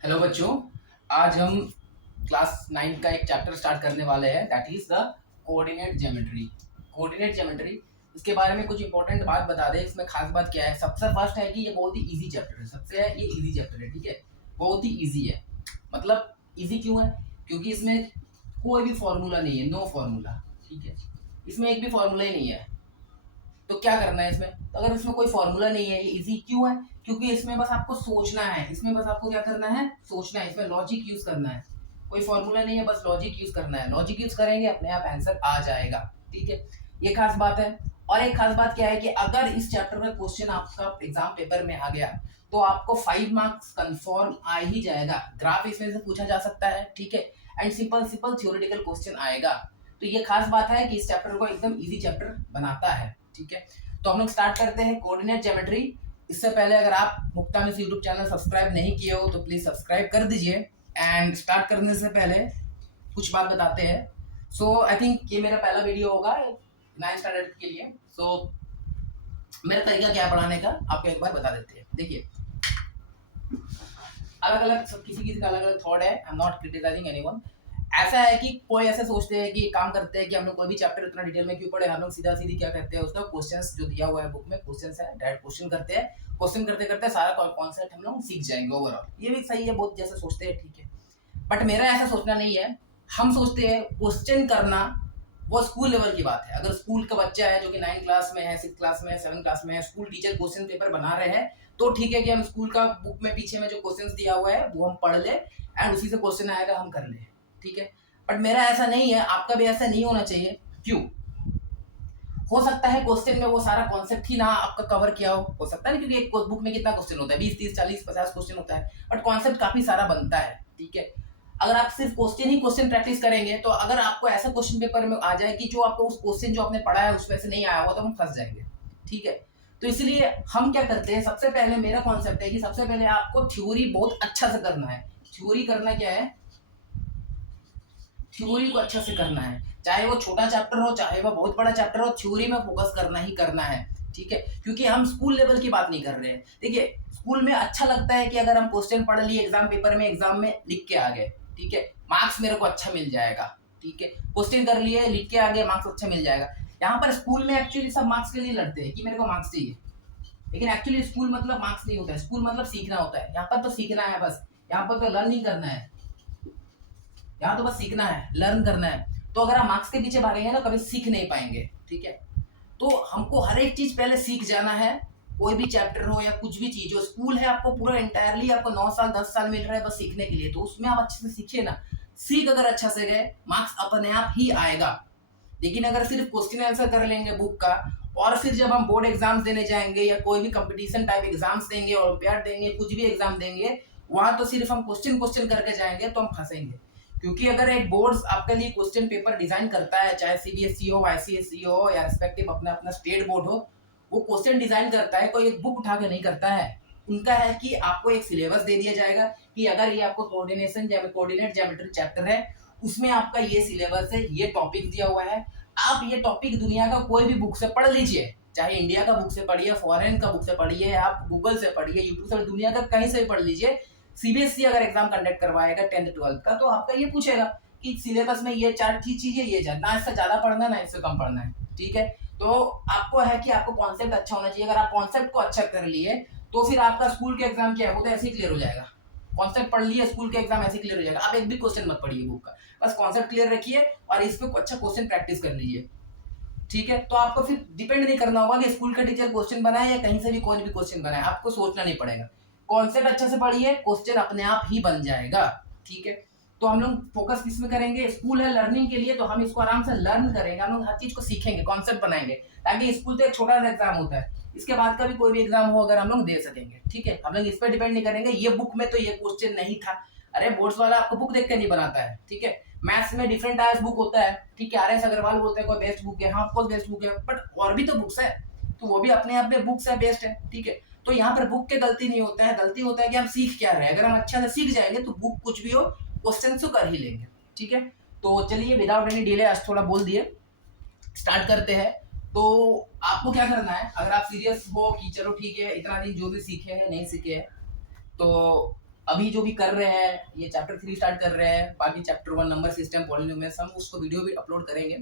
Hello बच्चों, आज हम क्लास 9 का एक चैप्टर स्टार्ट करने वाले हैं, that is the coordinate geometry. Coordinate geometry, इसके बारे में कुछ इंपॉर्टेंट बात बता दें। इसमें खास बात क्या है, सबसे फर्स्ट है कि ये बहुत ही इजी चैप्टर है। सबसे है ये इजी चैप्टर है, ठीक है, बहुत ही इजी है। मतलब इजी क्यों है? क्योंकि इसमें कोई भी फॉर्मूला नहीं है, नो फॉर्मूला, ठीक है। इसमें एक भी फॉर्मूला ही नहीं है। तो क्या करना है इसमें? तो अगर इसमें कोई फॉर्मूला नहीं है, ये इजी क्यों है? क्योंकि इसमें बस आपको सोचना है। इसमें बस आपको क्या करना है? सोचना है। इसमें लॉजिक यूज करना है। कोई फॉर्मूला नहीं है, बस लॉजिक यूज करना है। लॉजिक यूज करेंगे, अपने आप आंसर आ जाएगा, ठीक है। ये खास बात है। और एक खास बात क्या है कि अगर इस चैप्टर में क्वेश्चन आपका एग्जाम पेपर में आ गया तो आपको 5 मार्क्स कंफर्म आ ही जाएगा। ग्राफ इसमें से पूछा जा सकता है, ठीक है, and simple simple theoretical question आएगा। तो ये खास बात है कि इस चैप्टर को एकदम इजी चैप्टर बनाता है, ठीक है। तो हम लोग स्टार्ट करते हैं कोऑर्डिनेट ज्योमेट्री। इससे पहले अगर आप मुक्ता मिस यूट्यूब चैनल सब्सक्राइब नहीं किए हो तो प्लीज सब्सक्राइब कर दीजिए। एंड स्टार्ट करने से पहले कुछ बात बताते हैं। सो आई थिंक ये मेरा पहला वीडियो होगा 9th स्टैंडर्ड के लिए। सो मेरा तरीका क्या है पढ़ाने का, आपको एक बार बता देते हैं। देखिए, अलग अलग किसी किसी का अलग अलग थॉट है। I am not criticising anyone. ऐसा है कि कोई ऐसे सोचते हैं कि काम करते हैं कि हम लोग कोई भी चैप्टर इतना डिटेल में क्यों पढ़े, हम लोग सीधा सीधी क्या करते हैं, उसका क्वेश्चंस जो दिया हुआ है बुक में, क्वेश्चंस है, डायरेक्ट क्वेश्चन करते हैं। क्वेश्चन करते करते सारा कॉन्सेप्ट हम लोग सीख जाएंगे ओवरऑल। ये भी सही है, बहुत जैसे सोचते हैं, ठीक है। बट मेरा ऐसा सोचना नहीं है। हम सोचते हैं क्वेश्चन करना वो स्कूल लेवल की बात है। अगर स्कूल का बच्चा है जो कि 9 क्लास में है, 6 क्लास में है, 7 क्लास में है, स्कूल टीचर क्वेश्चन पेपर बना रहे हैं, तो ठीक है कि हम स्कूल का बुक में पीछे में जो क्वेश्चंस दिया हुआ है वो हम पढ़ ले एंड उसी से क्वेश्चन आएगा हम कर ले, ठीक है। बट मेरा ऐसा नहीं है, आपका भी ऐसा नहीं होना चाहिए। क्यों? हो सकता है क्वेश्चन में वो सारा कॉन्सेप्ट ही ना आपका कवर किया हो सकता है ना, क्योंकि एक बुक में कितना क्वेश्चन होता है, 20 30 40 50 क्वेश्चन होता है, बट कॉन्सेप्ट काफी सारा बनता है, ठीक है। अगर आप सिर्फ क्वेश्चन ही क्वेश्चन प्रैक्टिस करेंगे तो अगर आपको ऐसा क्वेश्चन पेपर में आ जाए कि जो आपको उस क्वेश्चन जो आपने पढ़ा है उसमें से नहीं आया हुआ, तो हम फंस जाएंगे, ठीक है। तो इसलिए हम क्या करते हैं, सबसे पहले मेरा कॉन्सेप्ट है कि सबसे पहले आपको थ्योरी बहुत अच्छा से करना है। थ्योरी करना क्या है? थ्योरी को अच्छे से करना है। चाहे वो छोटा चैप्टर हो, चाहे वो बहुत बड़ा चैप्टर हो, थ्योरी में फोकस करना ही करना है, ठीक है। क्योंकि हम स्कूल लेवल की बात नहीं कर रहे हैं। देखिए, स्कूल में अच्छा लगता है कि अगर हम क्वेश्चन पढ़ लिए एग्जाम पेपर में, एग्जाम में लिख के आ गए, ठीक है, मार्क्स मेरे को अच्छा मिल जाएगा, ठीक है। क्वेश्चन कर लिए, लिख के आ गए, मार्क्स अच्छा मिल जाएगा। यहाँ पर स्कूल में एक्चुअली सब मार्क्स के लिए लड़ते हैं कि मेरे को मार्क्स चाहिए, लेकिन एक्चुअली स्कूल मतलब मार्क्स नहीं होता है। स्कूल मतलब सीखना होता है। यहाँ पर तो सीखना है बस, यहाँ पर तो लर्न नहीं करना है। यहाँ तो बस सीखना है, लर्न करना है। तो अगर आप मार्क्स के पीछे भागेंगे ना, कभी सीख नहीं पाएंगे, ठीक है। तो हमको हर एक चीज पहले सीख जाना है। कोई भी चैप्टर हो या कुछ भी चीज हो, स्कूल है आपको पूरा इंटायरली आपको 9 साल 10 साल मिल रहा है बस सीखने के लिए, तो उसमें आप अच्छे से सीखिए ना। सीख अगर अच्छा से गए, मार्क्स अपने आप ही आएगा। लेकिन अगर सिर्फ क्वेश्चन आंसर कर लेंगे बुक का, और फिर जब हम बोर्ड एग्जाम्स देने जाएंगे या कोई भी कंपटीशन टाइप एग्जाम्स देंगे, ओलंपियाड देंगे, कुछ भी एग्जाम देंगे, वहां तो सिर्फ हम क्वेश्चन क्वेश्चन करके जाएंगे तो हम फंसेंगे। क्योंकि अगर एक बोर्ड आपके लिए क्वेश्चन पेपर डिजाइन करता है, चाहे सीबीएसई हो, आईसीएसई हो, या रिस्पेक्टिव अपना अपना स्टेट बोर्ड हो, वो क्वेश्चन डिजाइन करता है, कोई एक बुक उठा के नहीं करता है। उनका है कि आपको एक सिलेबस दे दिया जाएगा कि अगर ये आपको कोऑर्डिनेट ज्योमेट्री चैप्टर है, उसमें आपका ये सिलेबस है, ये टॉपिक दिया हुआ है। आप ये टॉपिक दुनिया का कोई भी बुक से पढ़ लीजिए, चाहे इंडिया का बुक से पढ़िए, फॉरेन का बुक से पढ़िए, आप गूगल से पढ़िए, यूट्यूब से, दुनिया का कहीं से भी पढ़ लीजिए। सीबीएसई अगर एग्जाम कंडक्ट करवाएगा 10th 12th का, तो आपका ये पूछेगा कि सिलेबस में ये चार चीजें, ये चार, ना इससे ज्यादा पढ़ना ना इससे कम पढ़ना है, ठीक है। तो आपको है कि आपको कॉन्सेप्ट अच्छा होना चाहिए। अगर आप कॉन्सेप्ट को अच्छा कर लिए तो फिर आपका स्कूल के एग्जाम क्या है, वो तो ऐसे ही क्लियर हो जाएगा। कॉन्सेप्ट पढ़ लिए, स्कूल के एग्जाम ऐसे क्लियर हो जाएगा। आप एक भी क्वेश्चन मत पढ़िए बुक का, बस कॉन्सेप्ट क्लियर रखिए और इस पे अच्छा क्वेश्चन प्रैक्टिस कर लीजिए, ठीक है। तो आपको फिर डिपेंड नहीं करना होगा कि स्कूल का टीचर क्वेश्चन बनाए या कहीं से भी कोई भी क्वेश्चन बनाए, आपको सोचना नहीं पड़ेगा। कॉन्सेप्ट अच्छे से पढ़िए, क्वेश्चन अपने आप ही बन जाएगा, ठीक है। तो हम लोग फोकस किस में करेंगे? स्कूल है लर्निंग के लिए, तो हम इसको आराम से लर्न करेंगे, हम लोग हर चीज को सीखेंगे, कॉन्सेप्ट बनाएंगे, ताकि स्कूल तो एक छोटा सा एग्जाम होता है, इसके बाद का भी कोई भी एग्जाम हो अगर हम लोग दे सकेंगे, ठीक है। हम लोग इस पर डिपेंड नहीं करेंगे ये बुक में तो ये क्वेश्चन नहीं था। अरे बोर्ड्स वाला आपको बुक देख के नहीं बनाता है, ठीक है। मैथ्स में डिफरेंट टाइप्स बुक होता है, ठीक है। आर एस अग्रवाल बोलते हैं कोई बेस्ट बुक है, हाँ ऑफकोर्स बेस्ट बुक है, बट और भी तो बुक्स है, तो वो भी अपने आप में बुक्स है, बेस्ट है, ठीक है। तो यहाँ पर बुक के गलती नहीं होता है, गलती होता है कि हम सीख क्या रहे हैं। अगर हम अच्छा से सीख जाएंगे तो बुक कुछ भी हो, क्वेश्चन तो कर ही लेंगे, ठीक है। तो चलिए विदाउट एनी डिले, आज थोड़ा बोल दिए, स्टार्ट करते हैं। तो आपको क्या करना है, अगर आप सीरियस हो कि चलो ठीक है इतना दिन जो भी सीखे हैं नहीं सीखे हैं, तो अभी जो भी कर रहे हैं ये चैप्टर 3 स्टार्ट कर रहे हैं, बाकी चैप्टर 1 नंबर सिस्टम पॉलिनोमियल्स हम उसको वीडियो भी अपलोड करेंगे,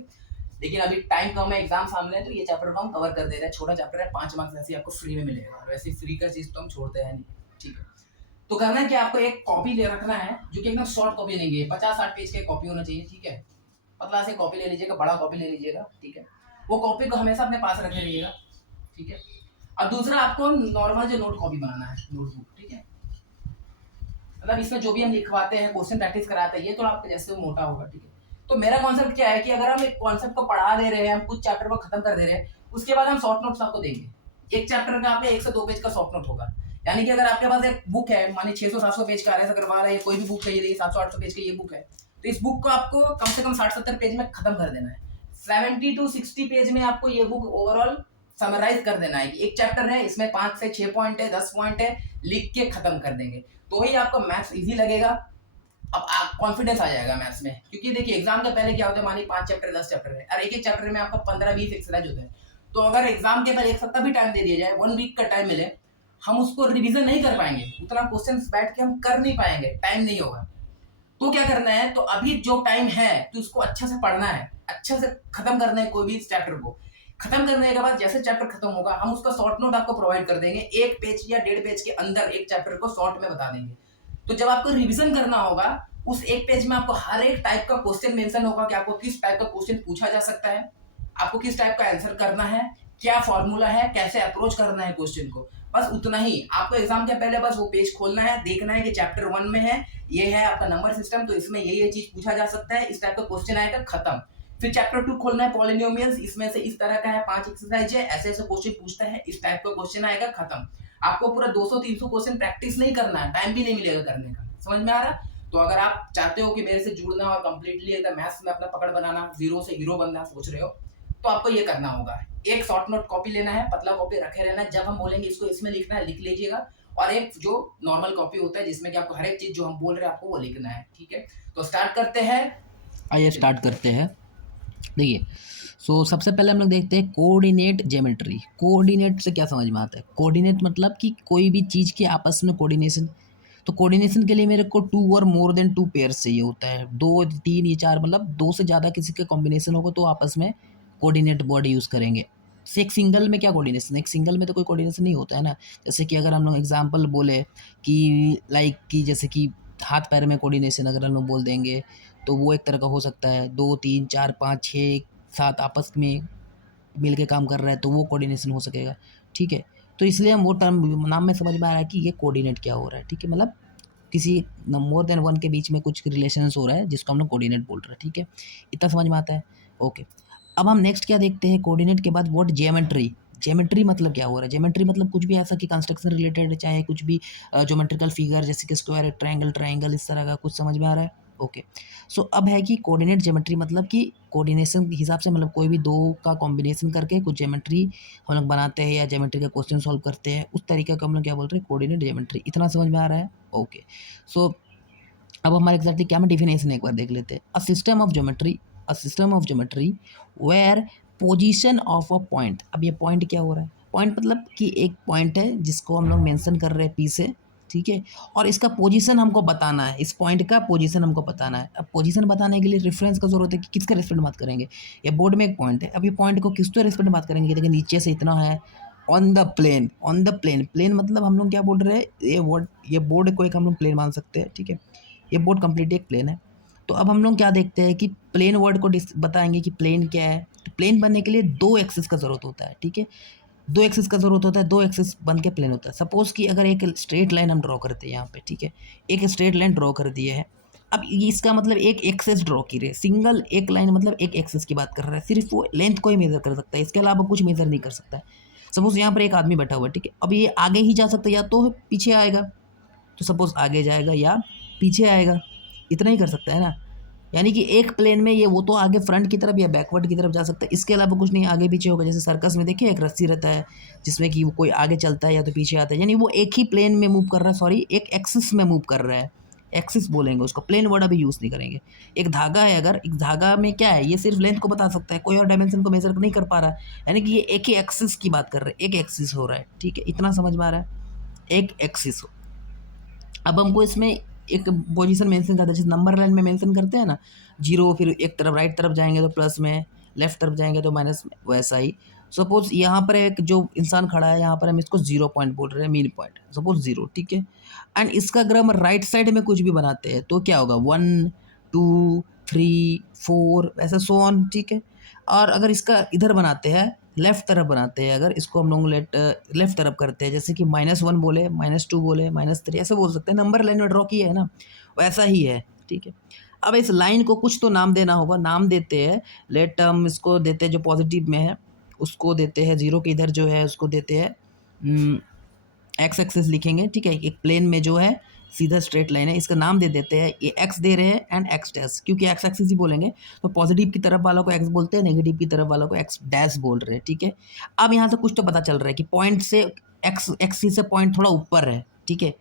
लेकिन अभी टाइम कम है, एग्जाम सामने है, तो ये चैप्टर को हम कवर कर दे रहे हैं। छोटा चैप्टर है, 5 मार्क्स ऐसे आपको फ्री में मिलेगा, और वैसे फ्री का चीज तो हम छोड़ते हैं नहीं, ठीक है। तो करना है कि आपको एक कॉपी ले रखना है, जो कि एकदम शॉर्ट कॉपी लेंगे, 50-60 पेज की कॉपी होना चाहिए, ठीक है। पतला से कॉपी ले लीजिएगा, बड़ा कॉपी ले लीजिएगा, ठीक है। वो कॉपी को हमेशा अपने पास रखे रहिएगा, ठीक है। और दूसरा आपको नॉर्मल जो नोट कॉपी बनाना है, नोटबुक, ठीक है। मतलब इसमें जो भी हम लिखवाते हैं, क्वेश्चन प्रैक्टिस कराते हैं, ये तो आपके जैसे मोटा होगा, ठीक है। तो मेरा कॉन्सेप्ट क्या है कि अगर हम एक कॉन्सेप्ट को पढ़ा दे रहे हैं, हम कुछ चैप्टर को खत्म कर दे रहे हैं, उसके बाद हम शॉर्ट नोट्स आपको देंगे। एक चैप्टर का आपके 1 से 2 पेज का शॉर्ट नोट होगा, यानी कि अगर आपके पास एक बुक है, मानिए 600-700 पेज का RS करवा रहे हैं, कोई भी बुक है, ये 700-800 पेज की ये बुक है, तो इस बुक को आपको कम से कम 60-70 पेज में खत्म कर देना है। 70 to 60 पेज में आपको ये बुक ओवरऑल समराइज कर देना है कि एक चैप्टर है, इसमें 5 से 6 पॉइंट है, 10 पॉइंट है, लिख के खत्म कर देंगे, तो ही आपको मैथ्स इजी लगेगा। अब कॉन्फिडेंस आ जाएगा मैथ्स में, क्योंकि देखिए एग्जाम के पहले क्या होता है, मानिए 5 चैप्टर 10 चैप्टर है, और एक चैप्टर में आपका 15-20 एक्सरसाइज होते हैं, तो अगर एग्जाम के पहले एक सप्ताह भी टाइम दे दिया जाए, 1 वीक का टाइम मिले, हम उसको रिवीजन नहीं कर पाएंगे, उतना क्वेश्चन बैठ के हम कर नहीं पाएंगे, टाइम नहीं होगा। तो क्या करना है, तो अभी जो टाइम है तो उसको अच्छा से पढ़ना है, अच्छा से खत्म करना है, कोई भी चैप्टर को खत्म करने के बाद जैसे चैप्टर खत्म होगा, हम उसका शॉर्ट नोट आपको प्रोवाइड कर देंगे, 1 पेज या 1.5 पेज के अंदर एक चैप्टर को शॉर्ट में बता देंगे। तो जब आपको रिवीजन करना होगा, उस 1 पेज में आपको हर एक टाइप का क्वेश्चन मेंशन होगा कि आपको किस टाइप का क्वेश्चन पूछा जा सकता है, आपको किस टाइप का आंसर करना है, क्या फॉर्मूला है, कैसे अप्रोच करना है क्वेश्चन को, बस उतना ही। आपको एग्जाम के पहले बस वो पेज खोलना है, देखना है कि चैप्टर 1 में है, ये है आपका नंबर सिस्टम, तो इसमें ये चीज पूछा जा सकता है, इस टाइप का क्वेश्चन आएगा, खत्म। फिर चैप्टर 2 खोलना है, पॉलिनोमियल्स, इसमें से इस तरह का है, 5 एक्सरसाइज है, ऐसे ऐसे क्वेश्चन पूछता है, इस टाइप का क्वेश्चन आएगा, खत्म। आपको पूरा 200-300 क्वेश्चन प्रैक्टिस नहीं करना है, टाइम भी नहीं मिलेगा करने का, समझ में आ रहा है। तो अगर आप चाहते हो कि मेरे से जुड़ना और कंप्लीटली एकदम मैथ्स में अपना पकड़ बनाना, जीरो से हीरो बनना सोच रहे हो, तो आपको ये करना होगा, एक शॉर्ट नोट कॉपी लेना है, पतला कॉपी रखे रहना है, जब हम बोलेंगे इसको इसमें लिखना है, लिख लीजिएगा, और एक जो नॉर्मल कॉपी होता है जिसमें कि आपको हर एक चीज जो हम बोल रहे हैं आपको वो लिखना है, ठीक है। तो स्टार्ट करते हैं, आइए स्टार्ट करते हैं। देखिए, सबसे पहले हम लोग देखते हैं कोऑर्डिनेट ज्योमेट्री। कोऑर्डिनेट से क्या समझ में आता है? कोऑर्डिनेट मतलब कि कोई भी चीज़ के आपस में कोऑर्डिनेशन। तो कोऑर्डिनेशन के लिए मेरे को 2 और मोर देन 2 पेयर्स चाहिए होता है, 2, 3 या 4, मतलब 2 से ज़्यादा किसी का कॉम्बिनेशन होगा तो आपस में कोऑर्डिनेट वर्ड यूज़ करेंगे। से एक सिंगल में क्या कोऑर्डिनेशन है? एक सिंगल में तो कोई कोऑर्डिनेशन नहीं होता है ना। जैसे कि अगर हम लोग एग्जांपल बोले कि लाइक कि जैसे कि हाथ पैर में कोऑर्डिनेशन अगर हम लोग बोल देंगे, तो वो एक तरह का हो सकता है। 2, 3, 4, 5, 6, 7 आपस में मिल के काम कर रहा है, तो वो कोऑर्डिनेशन हो सकेगा, ठीक है। तो इसलिए हम वो टर्म नाम में समझ में आ रहा है कि ये कोऑर्डिनेट क्या हो रहा है, ठीक है। मतलब किसी मोर देन 1 के बीच में कुछ रिलेशंस हो रहा है जिसको हम लोग कोऑर्डिनेट बोल रहे हैं, ठीक है। इतना समझ में आता है, ओके। अब हम नेक्स्ट क्या देखते हैं, कोऑर्डिनेट के बाद वर्ड ज्योमेट्री। ज्योमेट्री मतलब क्या हो रहा है? ज्योमेट्री मतलब कुछ भी ऐसा कि कंस्ट्रक्शन रिलेटेड, चाहे कुछ भी ज्योमेट्रिकल फिगर, जैसे कि स्क्वायर, ट्रायंगल, ट्रायंगल, इस तरह का कुछ समझ में आ रहा है, ओके। अब है कि कोऑर्डिनेट ज्योमेट्री मतलब कि कोऑर्डिनेशन के हिसाब से, मतलब कोई भी 2 का कॉम्बिनेशन करके कुछ ज्योमेट्री हम लोग बनाते हैं या ज्योमेट्री का क्वेश्चन सॉल्व करते हैं, उस तरीके का हम लोग क्या बोल रहे हैं, कोऑर्डिनेट ज्योमेट्री। इतना समझ में आ रहा है, ओके। सो अब हमारे एग्जैक्टली क्या में डिफिनेशन एक बार देख लेते हैं। A system of geometry where position of a point. अब ये पॉइंट क्या हो रहा है? पॉइंट मतलब कि एक पॉइंट है जिसको हम लोग मेंशन कर रहे हैं पी से, ठीक है, और इसका पोजीशन हमको बताना है, इस पॉइंट का पोजीशन हमको बताना है। अब पोजीशन बताने के लिए रेफरेंस का जरूरत है कि किसका रेस्पेक्ट में बात करेंगे। ये बोर्ड में एक पॉइंट है, अब ये पॉइंट को किसके रेस्पेक्ट में बात करेंगे, देखिए नीचे से इतना है, ऑन द प्लेन। प्लेन मतलब हम लोग क्या बोल रहे हैं, ये बोर्ड को एक हम लोग प्लेन मान सकते हैं, ठीक है। ये बोर्ड कंप्लीट एक प्लेन है। तो अब हम लोग क्या देखते हैं कि प्लेन वर्ड को बताएंगे कि प्लेन क्या है। तो प्लेन बनने के लिए 2 एक्सिस का ज़रूरत होता है, ठीक है। 2 एक्सिस का ज़रूरत होता है, 2 एक्सिस बन के प्लेन होता है। सपोज़ कि अगर एक स्ट्रेट लाइन हम ड्रॉ करते हैं यहाँ पे, ठीक है, एक स्ट्रेट लाइन ड्रॉ कर दिए है। अब इसका मतलब एक एक्सेस ड्रॉ की रहे, सिंगल एक लाइन मतलब एक एक्सेस की बात कर रहा है, सिर्फ वो लेंथ को ही मेजर कर सकता है, इसके अलावा कुछ मेजर नहीं कर सकता है। सपोज़ यहाँ पर एक आदमी बैठा हुआ है, ठीक है, अब ये आगे ही जा सकता है या तो पीछे आएगा, तो सपोज़ आगे जाएगा या पीछे आएगा, इतना ही कर सकता है ना। यानी कि एक प्लेन में ये वो तो आगे फ्रंट की तरफ या बैकवर्ड की तरफ जा सकता है, इसके अलावा कुछ नहीं आगे पीछे होगा। जैसे सर्कस में देखिए एक रस्सी रहता है जिसमें कि वो कोई आगे चलता है या तो पीछे आता है, यानी वो एक ही प्लेन में मूव कर रहा है, सॉरी एक एक्सिस में मूव कर रहा है, एक्सिस बोलेंगे उसको, प्लेन वर्ड अभी यूज़ नहीं करेंगे। एक धागा है, अगर एक धागा में क्या है, ये सिर्फ लेंथ को बता सकता है, कोई और डायमेंशन को मेजर नहीं कर पा रहा है, यानी कि ये एक ही एक्सिस की बात कर रहे हैं, एक एक्सिस हो रहा है, ठीक है। इतना समझ में आ रहा है, एक एक्सिस हो। अब हमको इसमें एक पोजीशन मेंशन करना है, जैसे नंबर लाइन में मेंशन करते हैं ना, 0 फिर एक तरफ राइट तरफ जाएँगे तो प्लस में, लेफ्ट तरफ जाएँगे तो माइनस में, वैसा ही। सपोज़ यहाँ पर एक जो इंसान खड़ा है, यहाँ पर हम इसको 0 पॉइंट बोल रहे हैं, मीन पॉइंट, सपोज़ 0, ठीक है? एंड इसका अगर हम राइट साइड में कुछ भी बनाते हैं, तो क्या होगा 1, 2, 3, 4 ऐसे सो ऑन, ठीक है? और अगर इसका इधर बनाते हैं, लेफ्ट तरफ बनाते हैं, अगर इसको हम लोग लेफ्ट तरफ करते हैं, जैसे कि -1 बोले, -2 बोले, -3 ऐसे बोल सकते हैं, नंबर लाइन में ड्रॉ किया है ना, वैसा ही है, ठीक है? अब इस लाइन को कुछ तो नाम देना होगा, नाम देते हैं, लेट हम इसको देते हैं जो पॉजिटिव में है, उसको देते हैं 0 के इधर जो है उसको देते हैं एक्स एक्सिस लिखेंगे, ठीक है? एक प्लेन में जो है सीधा स्ट्रेट लाइन है, इसका नाम दे देते हैं, ये एक्स दे रहे हैं एंड एक्स डैश, क्योंकि एक्स एक्सिस ही बोलेंगे तो पॉजिटिव की तरफ वालों को एक्स बोलते हैं, नेगेटिव की तरफ वालों को एक्स डैश बोल रहे हैं, ठीक है? अब यहाँ से कुछ तो पता चल रहा है कि पॉइंट से एक्स एक्सिस से पॉइंट थोड़ा ऊपर है, ठीक है?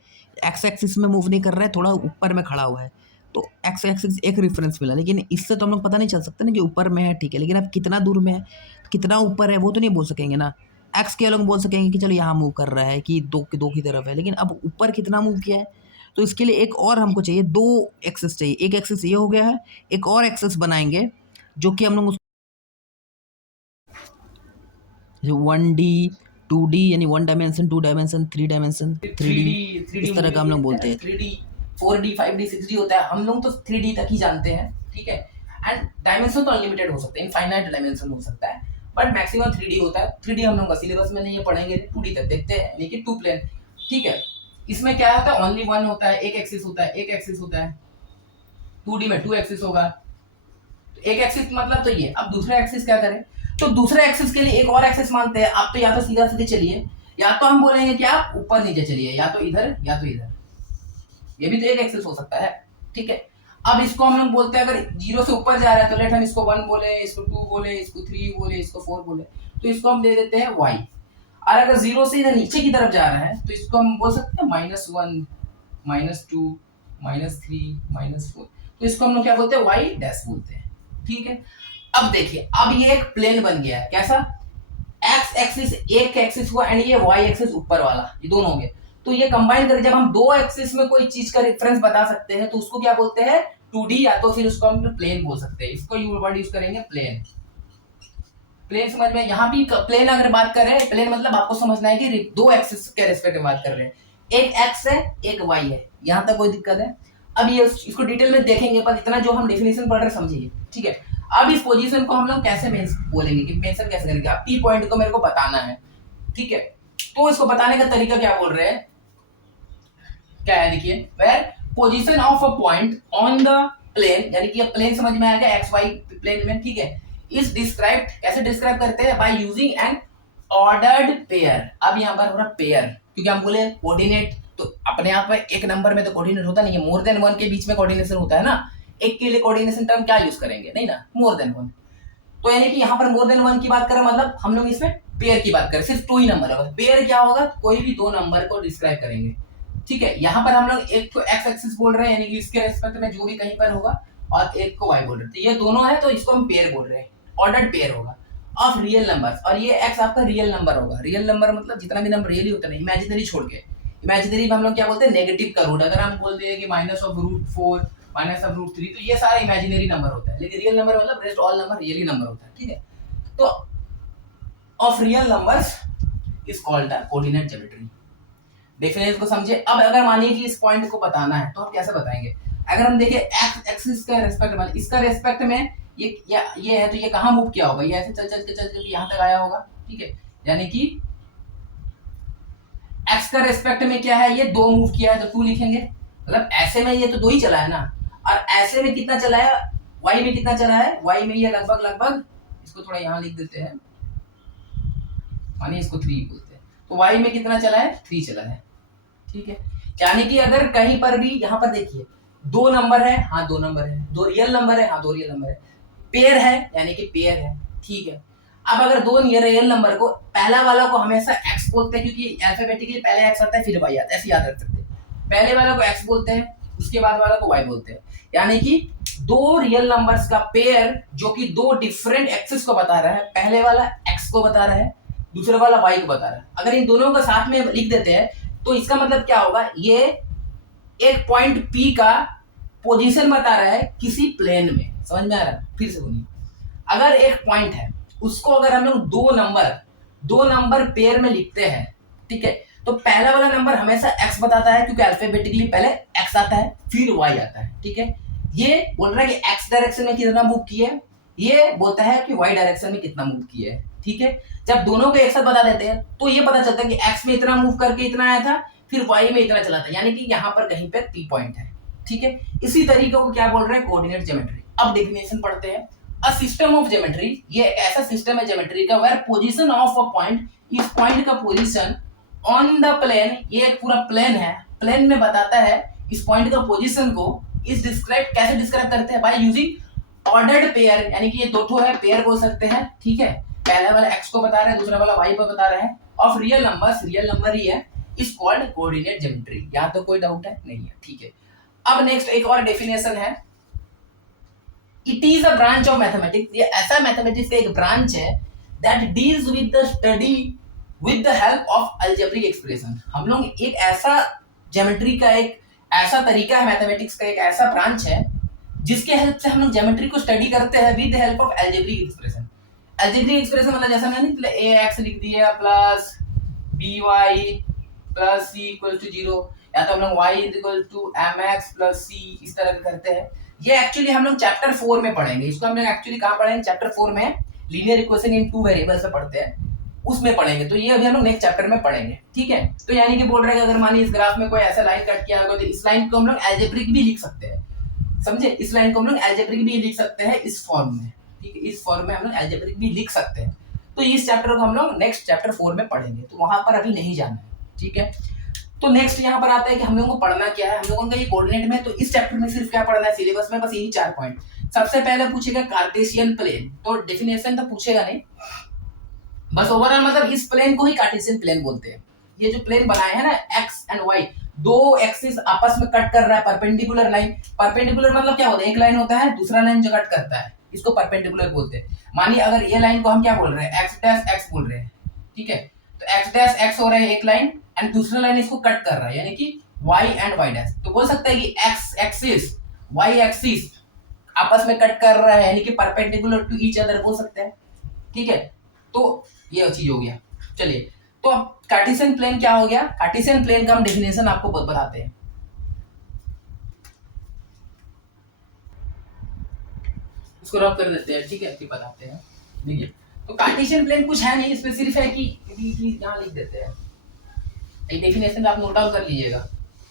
एक्स एक्सिस में मूव नहीं कर रहा है, थोड़ा ऊपर में खड़ा हुआ है, तो एक्स एक्सिस एक रेफरेंस मिला, लेकिन इससे तो हम लोग पता नहीं चल सकता ना कि ऊपर में है, ठीक है? लेकिन अब कितना दूर में है, कितना ऊपर है, वो तो नहीं बोल सकेंगे ना। एक्स के अलग बोल सकेंगे कि चलो यहाँ मूव कर रहा है कि दो की तरफ है, लेकिन अब ऊपर कितना मूव किया है, तो इसके लिए एक और हमको चाहिए, दो एक्सेस चाहिए। एक एक्सेस ये हो गया है, एक और एक्सेस बनाएंगे जो कि हम लोग 1D 2D यानी 1 डायमेंशन 2 डायमेंशन 3 डायमेंशन 3D, इस तरह का हम लोग बोलते हैं। 3D 4D 5D 6D होता है, हम लोग तो 3D तक ही जानते हैं, ठीक है? एंड डायमेंशन तो अनलिमिटेड हो सकते हैं, इनफाइनाइट डायमेंशन हो सकता है, बट मैक्सिमम 3D होता है। 3D हम लोग का सिलेबस में नहीं है, पढ़ेंगे 2D तक देखते हैं, लेकिन 2 प्लेन, ठीक है? इसमें क्या होता है, ओनली वन होता है, एक एक्सिस होता है, एक एक्सिस होता है। 2D में 2 एक्सिस होगा, तो एक एक्सिस मतलब तो ये। अब दूसरा एक्सिस क्या करें, तो दूसरे एक्सिस के लिए एक और एक्सिस मानते हैं। आप तो या तो सीधा सीधे चलिए, या तो हम बोलेंगे कि आप ऊपर नीचे चलिए, या तो इधर या तो इधर, ये भी तो एक एक्सिस हो सकता है, ठीक है? अब इसको हम लोग बोलते हैं, अगर 0 से ऊपर जा रहा है तो लेट हम इसको 1 बोले, इसको 2 बोले, इसको 3 बोले, इसको 4 बोले, तो इसको हम दे देते हैं y। और अगर 0 से इधर नीचे की तरफ जा रहा है तो इसको हम बोल सकते हैं -1, -2, -3, -4, तो इसको हम लोग क्या बोलते हैं, y डैश बोलते हैं, ठीक है? अब देखिए, अब ये एक प्लेन बन गया है, कैसा? एक्स एक्सिस एक एक्सिस हुआ एंड ये वाई एक्सिस ऊपर वाला, ये दोनों हो गए। तो ये कंबाइन करके जब हम दो एक्सिस में कोई चीज का रेफरेंस बता सकते हैं तो उसको क्या बोलते हैं, 2D, या तो फिर उसको हम प्लेन बोल सकते हैं। इसको वर्ड यूज करेंगे प्लेन। प्लेन समझ में, यहाँ भी प्लेन अगर बात कर रहे हैं, प्लेन मतलब आपको समझना है कि दो एक्सिस के रेस्पेक्ट में बात कर रहे हैं, एक एक्स है एक वाई है, यहाँ तक कोई दिक्कत है? अब ये इसको डिटेल में देखेंगे, पर इतना जो हम डेफिनेशन पढ़ रहे समझिए, ठीक है? अब इस पोजीशन को हम लोग कैसे बोलेंगे कि मेंशन कैसे करेंगे, अब पी पॉइंट को मेरे को बताना है, ठीक है? तो इसको बताने का तरीका क्या बोल रहे हैं, क्या है देखिए, where position of a point on the plane, यानी कि प्लेन समझ में आएगा एक्स वाई प्लेन में, ठीक है? इज डिस्क्राइब्ड, कैसे डिस्क्राइब करते हैं, by using N ordered pair. अब यहाँ पर हो रहा पेयर, क्योंकि हम बोले कोऑर्डिनेट, तो अपने आप में एक नंबर में तो कोऑर्डिनेट होता नहीं है, मोर देन वन के बीच में कोऑर्डिनेशन होता है ना। एक के लिए कोऑर्डिनेशन टर्म क्या यूज करेंगे, नहीं ना, मोर देन वन। तो यानी कि यहाँ पर मोर देन वन की बात करें, मतलब हम लोग इसमें पेयर की बात करें, सिर्फ 2 ही नंबर होगा। पेयर क्या होगा, कोई भी 2 नंबर को डिस्क्राइब करेंगे, ठीक है? यहाँ पर हम लोग एक तो एक्स एक्सिस बोल रहे हैं, यानी कि इसके रेस्पेक्ट में जो भी कहीं पर होगा, और एक को वाई बोल रहे हैं, तो ये दोनों है तो इसको हम पेयर बोल रहे हैं, ऑर्डर्ड पेयर होगा ऑफ रियल नंबर्स। और ये एक्स आपका रियल नंबर होगा। रियल नंबर मतलब जितना भी नंबर रियली होता है, इमेजिनरी छोड़ के। इमेजिनरी में हम लोग क्या बोलते हैं, नेगेटिव का रूट। अगर हम बोल दिए कि -√4, -√3, तो ये सारा इमेजिनरी नंबर होता है, लेकिन रियल नंबर मतलब rest all number really number होता है, ठीक है? तो of real numbers is called the coordinate geometry. Definition को समझे। अब अगर मानिए कि इस पॉइंट को बताना है तो हम कैसे बताएंगे, अगर हम देखें एक्स एक्सिस का रेस्पेक्ट में, इसका रेस्पेक्ट में ये है, तो ये कहाँ मूव किया होगा, ये ऐसे चल के यहाँ तक आया होगा, ठीक है? यानी कि एक्स का रेस्पेक्ट में क्या है, ये 2 मूव किया है, तो 2 लिखेंगे, मतलब ऐसे में ये तो 2 ही चला है ना, और ऐसे में कितना चला है, वाई में कितना चला है, वाई में ये लगभग इसको थोड़ा यहाँ लिख देते हैं, मानिए इसको 3 बोलते हैं, तो वाई में कितना चला है, 3 चला है, ठीक है? यानी कि अगर कहीं पर भी, यहाँ पर देखिए 2 नंबर है, हाँ 2 नंबर है, 2 रियल नंबर है, हाँ 2 रियल नंबर है, पेयर है यानी कि पेयर है, ठीक है? अब अगर 2 रियल नंबर को, पहला वाला को हमेशा एक्स बोलते हैं, क्योंकि अल्फाबेटिकली पहले एक्स आता है फिर वाई आता है, ऐसे याद रख सकते हैं। पहले वाला को एक्स बोलते हैं, उसके बाद वाला को वाई बोलते हैं, यानी कि 2 रियल नंबर्स का पेयर जो कि 2 डिफरेंट एक्सिस को बता रहा है। पहले वाला एक्स को बता रहा है, दूसरा वाला वाई को बता रहा है। अगर इन दोनों को साथ में लिख देते हैं तो इसका मतलब क्या होगा, ये एक पॉइंट P का पोजीशन बता रहा है किसी प्लेन में, समझ में आ रहा है? फिर से सुनिए, अगर एक पॉइंट है उसको अगर हम लोग दो नंबर पेयर में लिखते हैं, ठीक है, तो पहला वाला नंबर हमेशा x बताता है क्योंकि अल्फाबेटिकली पहले x आता है फिर y आता है, ठीक है। ये बोल रहा है कि x डायरेक्शन में कितना मूव किया है, ये बोलता है कि y डायरेक्शन में कितना मूव किया है, ठीक है। जब दोनों को एक साथ बता देते हैं तो ये पता चलता है कि x में इतना मूव करके इतना आया था, फिर y में इतना चला था, यानी कि यहाँ पर कहीं पे P पॉइंट है, ठीक है। इसी तरीके को क्या बोल रहे हैं, कोऑर्डिनेट ज्योमेट्री। अब डेफिनेशन पढ़ते हैं। अ सिस्टम ऑफ ज्योमेट्री, ये एक ऐसा सिस्टम है ज्योमेट्री का where position of a point, इस पॉइंट का पोजीशन ऑन द प्लेन, ये एक पूरा प्लेन है, प्लेन में बताता है इस पॉइंट का पोजीशन को, इस डिस्क्राइब कैसे डिस्क्राइब करते हैं, बाय यूजिंग ऑर्डर्ड पेयर, यानी कि ये दो ठो है, पेयर बोल सकते हैं, ठीक है। पहला वाला x को बता रहा है, दूसरा वाला y को बता रहा है, of real numbers, real number ही है, इज कॉल्ड कोऑर्डिनेट ज्योमेट्री। यहाँ तो कोई डाउट है नहीं है, ठीक है। अब नेक्स्ट एक और डेफिनेशन है, it is a branch of mathematics, ये ऐसा मैथमेटिक्स का एक ब्रांच है that deals with the study with the help of algebraic expression. हम लोग एक ऐसा ज्योमेट्री का एक ऐसा तरीका है, मैथमेटिक्स का एक ऐसा ब्रांच है जिसके हेल्प से हम लोग ज्योमेट्री को स्टडी करते हैं with the help of algebraic expression. Algebraic expression मतलब जैसा मैंने ax लिख दिया plus by plus c equal to 0, या तो हम लोग y equal to mx plus c, इस तरह के करते हैं। ये एक्चुअली हम लोग चैप्टर 4 में पढ़ेंगे, इसको हम लोग एक्चुअली कहाँ पढ़ेंगे, चैप्टर 4 में linear equation in two variables से पढ़ते हैं, उसमें पढ़ेंगे। तो ये अभी हम लोग नेक्स्ट चैप्टर में पढ़ेंगे, ठीक है। तो यानी कि बोल रहे हैं कि अगर मानिए इस ग्राफ में कोई ऐसा लाइन कट किया होगा तो इस लाइन को हम लोग अलजेब्रिक भी लिख सकते हैं, समझे, इस लाइन को हम लोग अलजेब्रिक भी लिख सकते हैं इस फॉर्म में, ठीक है, इस फॉर्म में हम लोग अलजेब्रिक भी लिख सकते हैं। तो इस चैप्टर को हम लोग नेक्स्ट चैप्टर 4 में पढ़ेंगे, तो वहां पर अभी नहीं जाना है, ठीक है। तो नेक्स्ट यहाँ पर आता है कि हम लोगों को पढ़ना क्या है, हम लोगों का ये कोऑर्डिनेट में, तो इस चैप्टर में सिर्फ क्या पढ़ना है, सिलेबस में बस यही 4 पॉइंट। सबसे पहले पूछेगा कार्टेशियन प्लेन, तो डेफिनेशन तो पूछेगा नहीं, बस ओवरऑल मतलब इस प्लेन को ही कार्टेशियन प्लेन बोलते हैं। ये जो प्लेन बनाए हैं ना एक्स एंड वाई, दो एक्सिस आपस में कट कर रहा है, परपेंडिकुलर लाइन। परपेंडिकुलर मतलब क्या होता है, एक लाइन होता है दूसरा लाइन जो कट करता है, इसको परपेंडिकुलर बोलते हैं। मानिए अगर ये लाइन को हम क्या बोल रहे हैं, एक्स डैश एक्स बोल रहे हैं, ठीक है, तो एक्स डैश एक्स हो रहा है एक लाइन, एंड दूसरा लाइन इसको कट कर रहा है, यानी कि वाई एंड वाई डैश। तो बोल सकते हैं कि एक्स एक्सिस वाई एक्सिस आपस में कट कर रहा है, यानी कि परपेंडिकुलर टू ईच अदर बोल सकते हैं, ठीक है। तो ये चीज हो गया। चलिए, तो अब कार्टेशियन प्लेन क्या हो गया, कार्टेशियन प्लेन का हम डेफिनेशन आपको बताते हैं। इसको रब कर देते हैं, ठीक है, फिर बताते हैं। देखिए, तो कार्टेशियन प्लेन कुछ है नहीं, इसमें सिर्फ है कि यहाँ लिख देते हैं, एक डेफिनेशन आप नोट डाउन कर लीजिएगा,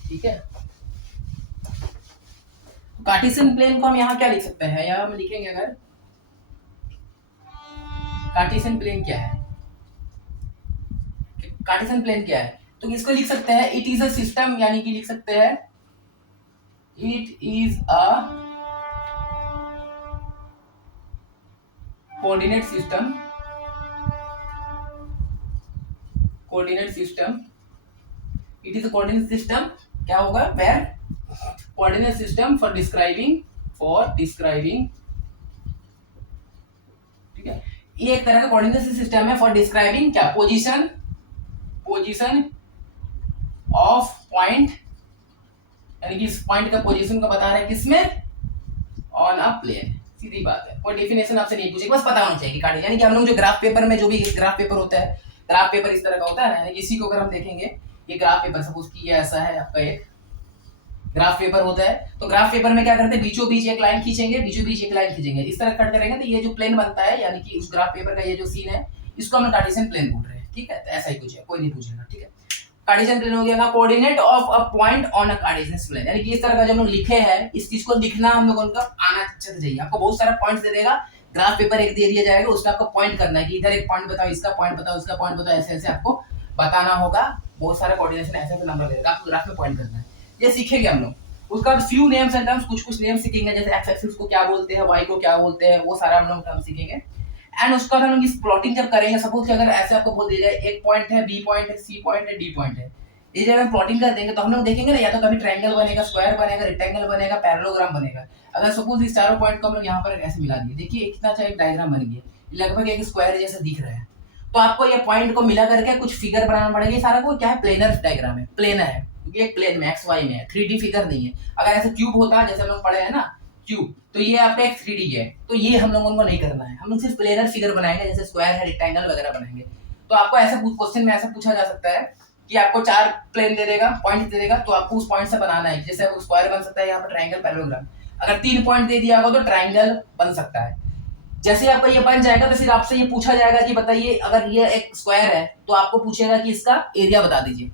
ठीक है। कार्टेशियन प्लेन को हम यहाँ क्या लिख सकते हैं, यहाँ हम लिखेंगे अगर कार्टेशियन प्लेन क्या है, कार्टेशियन प्लेन क्या है, तो इसको लिख सकते हैं इट इज अ सिस्टम, यानी कि लिख सकते हैं it is a coordinate system, coordinate system, it is a coordinate system, क्या होगा, where coordinate system for describing, ठीक है, ये एक तरह का कोऑर्डिनेट सिस्टम है फॉर डिस्क्राइबिंग क्या, पोजीशन ऑफ पॉइंट, यानी कि इस पॉइंट का पोजीशन का बता रहा है किसमें, ऑन अ प्लेन। सीधी बात है, कोई डेफिनेशन आपसे नहीं पूछेगी, बस पता होना चाहिए कार्टेशियन, यानी कि हम लोग जो ग्राफ पेपर में जो भी ग्राफ पेपर होता है, ग्राफ पेपर इस तरह का होता है ना, यानी कि इसी को अगर हम देखेंगे, ये ग्राफ पेपर सपोज कि ये ऐसा है आपका एक ग्राफ पेपर होता है, तो ग्राफ पेपर में क्या करते हैं, बीचों बीच एक लाइन खींचेंगे, बीचों बीच एक लाइन खींचेंगे, इस तरह कट करेंगे तो ये जो प्लेन बनता है, यानी कि उस ग्राफ पेपर का ये जो सीन है, इसको हम कार्टेशियन प्लेन बोल रहे हैं, ठीक है। तो ऐसा ही कुछ है, कोई नहीं पूछेगा, ठीक है। कार्टेशियन प्लेन हो गया ना, coordinate of a point on a Cartesian plane, यानी कि इस तरह का जब हम लिखे हैं, इस चीज को लिखना हम लोगों का आना चाहिए। आपको बहुत सारा पॉइंट्स दे देगा, ग्राफ पेपर एक दे दिया जाएगा, उसमें आपको पॉइंट करना है कि इधर एक पॉइंट बताओ, इसका पॉइंट बताओ, इसका पॉइंट बताओ, ऐसे ऐसे आपको बताना होगा। बहुत सारे कोऑर्डिनेशन ऐसे ऐसे नंबर देगा, आपको ग्राफ में पॉइंट करना है, ये सीखेंगे हम लोग। उसका बाद फ्यू नेम्स एंड टर्म्स, कुछ नेम्स सीखेंगे, जैसे एक्स एक्सिस को क्या बोलते हैं, वाई को क्या बोलते हैं, वो सारा हम लोग टर्म सीखेंगे। एंड उसका हम लोग इस प्लॉटिंग जब करेंगे, सपोज कि अगर ऐसे आपको बोल दिया जाए एक पॉइंट है, बी पॉइंट है, सी पॉइंट है, डी पॉइंट है, ये जब हम प्लॉटिंग कर देंगे तो हम लोग देखेंगे ना, या तो कभी ट्रायंगल बनेगा, स्क्वायर बनेगा, रेक्टेंगल बनेगा, पैरेललोग्राम बनेगा। अगर सपोज इस चारों पॉइंट को हम लोग यहाँ पर ऐसे मिला दिए, देखिए कितना अच्छा एक डायग्राम बन गया, लगभग एक स्क्वायर जैसा दिख रहा है। तो आपको ये पॉइंट को मिला करके कुछ फिगर बनाना पड़ेगा, ये सारा को क्या है, प्लेनर डायग्राम है, प्लेनर है, क्योंकि एक प्लेन में एक्स वाई में है, 3D फिगर नहीं है। अगर ऐसे क्यूब होता है जैसे हम लोग पढ़े हैं ना क्यूब, तो ये आपका एक 3D है, तो ये हम लोगों को नहीं करना है, हम लोग सिर्फ प्लेनर फिगर बनाएंगे, जैसे स्क्वायर है, रेक्टेंगल वगैरह बनाएंगे। तो आपको ऐसा क्वेश्चन में ऐसा पूछा जा सकता है कि आपको 4 प्लेन दे देगा, पॉइंट दे देगा, तो आपको उस पॉइंट से बनाना है, जैसे स्क्वायर बन सकता है, यहाँ पर ट्रायंगल, पैरेललोग्राम। अगर 3 पॉइंट दे दिया होगा तो ट्रायंगल बन सकता है। जैसे आपका ये बन जाएगा तो फिर आपसे ये पूछा जाएगा कि बताइए अगर ये एक स्क्वायर है तो आपको पूछेगा कि इसका एरिया बता दीजिए,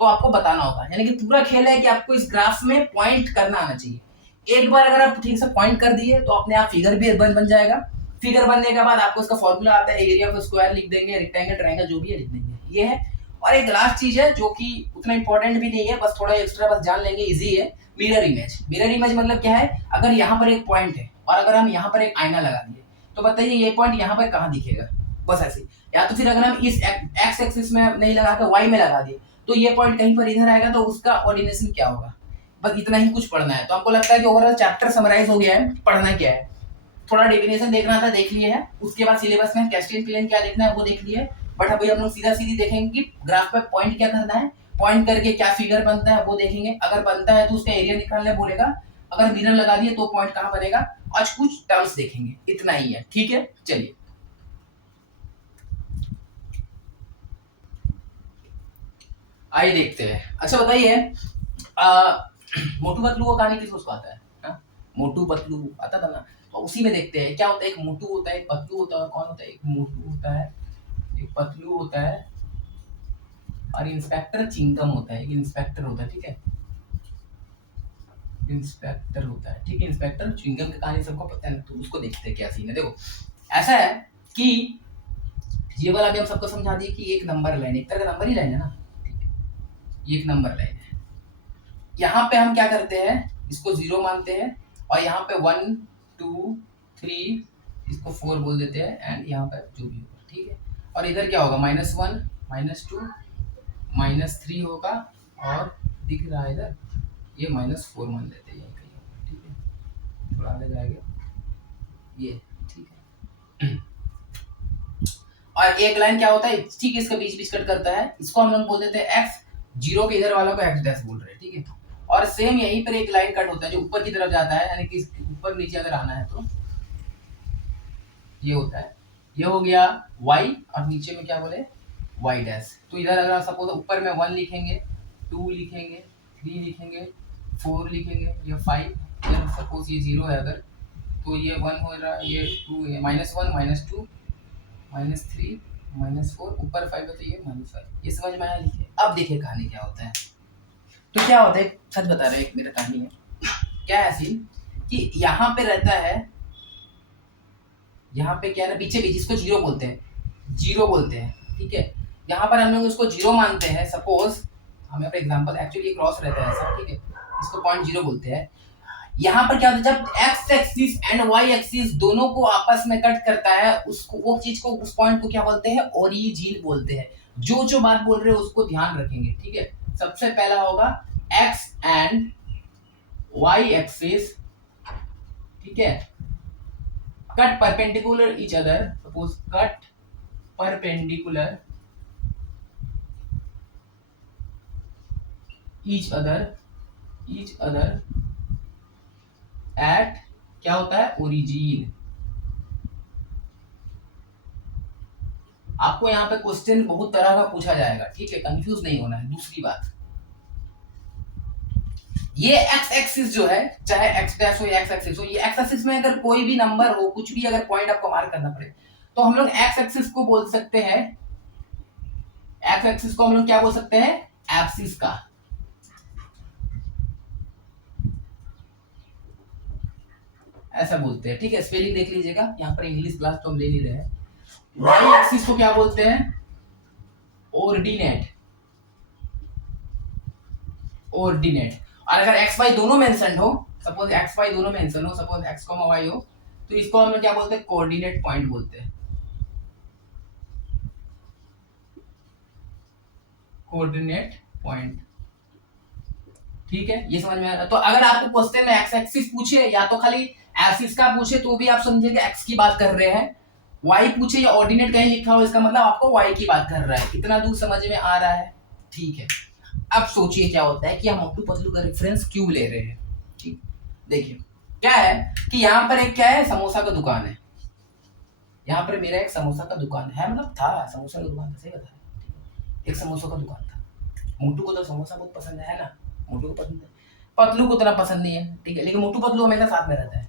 तो आपको बताना होगा। यानी कि पूरा खेल है कि आपको इस ग्राफ में पॉइंट करना आना चाहिए। एक बार अगर आप ठीक से पॉइंट कर दिए तो अपने आप फिगर भी बन जाएगा। फिगर बनने के बाद आपको इसका फॉर्मूला आता है, एरिया ऑफ स्क्वायर लिख देंगे, रेक्टेंगल, ट्रायंगल जो भी है लिख देंगे, ये है। और एक लास्ट चीज है जो कि उतना इंपॉर्टेंट भी नहीं है, बस थोड़ा एक्स्ट्रा बस जान लेंगे, इजी है, मिरर इमेज। मिरर इमेज मतलब क्या है, अगर यहाँ पर एक पॉइंट है और अगर हम यहाँ पर एक आईना लगा दिए तो बताइए ये पॉइंट यहाँ पर कहाँ दिखेगा, बस ऐसे। या तो फिर अगर हम इस एक्स एक्सिस में नहीं लगा कर वाई में लगा दिए तो ये पॉइंट कहीं पर इधर आएगा, तो उसका ऑर्डिनेशन क्या होगा, बस इतना ही कुछ पढ़ना है। तो हमको लगता है कि ओवरऑल चैप्टर समराइज हो गया है। पढ़ना क्या है, थोड़ा डेफिनेशन देखना था, देख लिए है, उसके बाद सिलेबस में कैस्टियन प्लेन क्या देखना है वो देख लिए, बट अभी हम लोग सीधा सीधी देखेंगे कि ग्राफ पे पॉइंट क्या करना है, पॉइंट करके क्या फिगर बनता है वो देखेंगे। अगर बनता है तो उसका एरिया निकालने बोलेगा, अगर मिरर लगा दिए तो पॉइंट कहाँ बनेगा, आज कुछ टर्म्स देखेंगे, इतना ही है, ठीक है। चलिए आइए देखते हैं। अच्छा बताइए, मोटू पतलू का कहानी किसको आता है? हा? मोटू पतलू आता था ना, तो उसी में देखते हैं क्या होता है। एक मोटू होता है, एक पतलू होता है, कौन होता है? एक मोटू होता है, एक पतलू होता है, और इंस्पेक्टर चिंगम होता है, एक इंस्पेक्टर होता है, ठीक है, इंस्पेक्टर होता है, ठीक है। इंस्पेक्टर च्युइंगम की कहानी सबको पता है, तो उसको देखते हैं क्या सीन है। देखो ऐसा है कि ये वाला भी हम सबको समझा दिए कि एक नंबर लाइन, एक तरह का नंबर ही लाइन है ना, ठीक है, ये एक नंबर लाइन है। यहाँ पे हम क्या करते हैं, इसको 0 मानते हैं, और यहाँ पे 1 2 3 इसको 4 बोल देते हैं, एंड यहाँ पर जो भी होगा, ठीक है। और इधर क्या होगा, -1 -2 -3 होगा, और दिख रहा है इधर ये -4 मान लेते हैं, कहीं होगा, ठीक है, थोड़ा आगे जाएगा ये, ठीक है। और एक लाइन क्या होता है, ठीक है, इसका बीच बीच कट करता है, इसको हम लोग बोल देते हैं x, 0 के इधर वाला को x डैश बोल रहे हैं, ठीक है। और सेम यहीं पर एक लाइन कट होता है जो ऊपर की तरफ जाता है, यानी कि ऊपर नीचे अगर आना है तो ये होता है, ये हो गया y, और नीचे में क्या बोले, y डैश। तो इधर अगर सपोज ऊपर में 1 लिखेंगे, 2 लिखेंगे, 3 लिखेंगे, 4 लिखेंगे, ये 5, इधर सपोज ये 0 है अगर, तो ये 1 हो रहा है, ये 2 है, -1 -2 -3 -4, ऊपर 5 है तो ये -5। ये समझ में आया, लिखे। अब देखिए कहानी क्या होता है। तो क्या होता है, सच बता रहे, एक मेरा कहानी है, क्या है सीन कि यहाँ पे रहता है, यहाँ पे क्या है ना, पीछे भी जिसको 0 बोलते हैं, 0 बोलते हैं, ठीक है। यहाँ पर हम लोग उसको 0 मानते हैं, सपोज हमें पर एग्जांपल, एक्चुअली क्रॉस रहता है ऐसा, ठीक है, इसको 0.0 बोलते हैं। यहाँ पर क्या होता है, जब X axis and Y axis दोनों को आपस में कट करता है, उसको वो चीज को, उस पॉइंट को क्या बोलते हैं, ओरिजिन बोलते हैं। जो बात बोल रहे हो उसको ध्यान रखेंगे, ठीक है। सबसे पहला होगा एक्स एंड वाई एक्सिस, ठीक है, cut perpendicular each other, suppose cut perpendicular each other at क्या होता है, ओरिजिन। आपको यहाँ पे क्वेश्चन बहुत तरह का पूछा जाएगा, ठीक है, कंफ्यूज नहीं होना है। दूसरी बात, ये एक्स एक्सिस जो है, चाहे एक्स डैश हो या एक्स एक्सिस हो, ये एक्स एक्सिस में अगर कोई भी नंबर हो, कुछ भी अगर पॉइंट आपको मार्क करना पड़े, तो हम लोग एक्स एक्सिस को बोल सकते हैं, एक्स एक्सिस को हम लोग क्या बोल सकते हैं, एब्सिस का। ऐसा बोलते हैं, ठीक है। स्पेलिंग देख लीजिएगा, यहाँ पर इंग्लिश क्लास तो हम ले नहीं रहे हैं। वाई एक्सिस को क्या बोलते हैं, ऑर्डिनेट। और अगर एक्स वाई दोनों मेंशन हो, सपोज एक्स वाई दोनों मेंशन हो, सपोज एक्स कॉमा वाई हो, तो इसको हम लोग क्या बोलते हैं, कोऑर्डिनेट पॉइंट बोलते हैं, कोऑर्डिनेट पॉइंट, ठीक है। ये समझ में आ रहा है। तो अगर आपको क्वेश्चन में एक्स एक्सिस पूछे या तो खाली एक्सिस का पूछे तो भी आप समझिए एक्स की बात कर रहे हैं, वाई पूछे या ऑर्डिनेट कहीं लिखा हो, इसका मतलब आपको वाई की बात कर रहा है। कितना दूर समझ में आ रहा है, ठीक है। अब सोचिए क्या होता है कि हम मोटू पतलू का रेफरेंस क्यों ले रहे हैं। ठीक, देखिए क्या है कि यहाँ पर एक क्या है, समोसा का दुकान है। यहाँ पर मेरा एक समोसा का दुकान है, मतलब था समोसा का दुकान, सही बता रहा, एक समोसा का दुकान था। मोटू को तो समोसा बहुत पसंद है ना, मोटू को पसंद है, पतलू को उतना पसंद नहीं है, ठीक है, लेकिन मोटू पतलू हमेशा साथ में रहता है।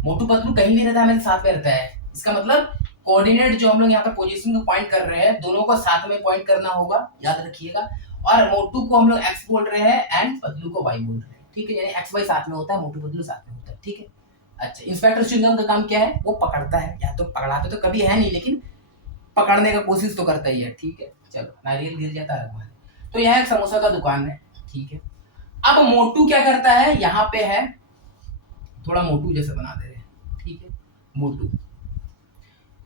मोटू पतलू कहीं भी रहता है, हमेशा साथ में रहता है। इसका मतलब कोऑर्डिनेट जो हम लोग यहाँ पर पोजीशन को पॉइंट कर रहे हैं, दोनों को साथ में पॉइंट करना होगा, याद रखिएगा। और मोटू को हम लोग एक्स बोल रहे हैं एंड पतलू को वाई बोल रहे हैं, ठीक है, यानी एक्स वाई साथ में होता है, मोटू पतलू साथ में होता है, ठीक है। अच्छा, इंस्पेक्टर च्युइंगम का काम क्या है, वो पकड़ता है, या तो पकड़ाते तो कभी है नहीं, लेकिन पकड़ने का कोशिश तो करता ही है, ठीक है। चलो, नारियल गिर जाता है। तो यह एक समोसा का दुकान है, ठीक है। अब मोटू क्या करता है, यहाँ पे है, थोड़ा मोटू जैसे बना दे रहे हैं, ठीक है, मोटू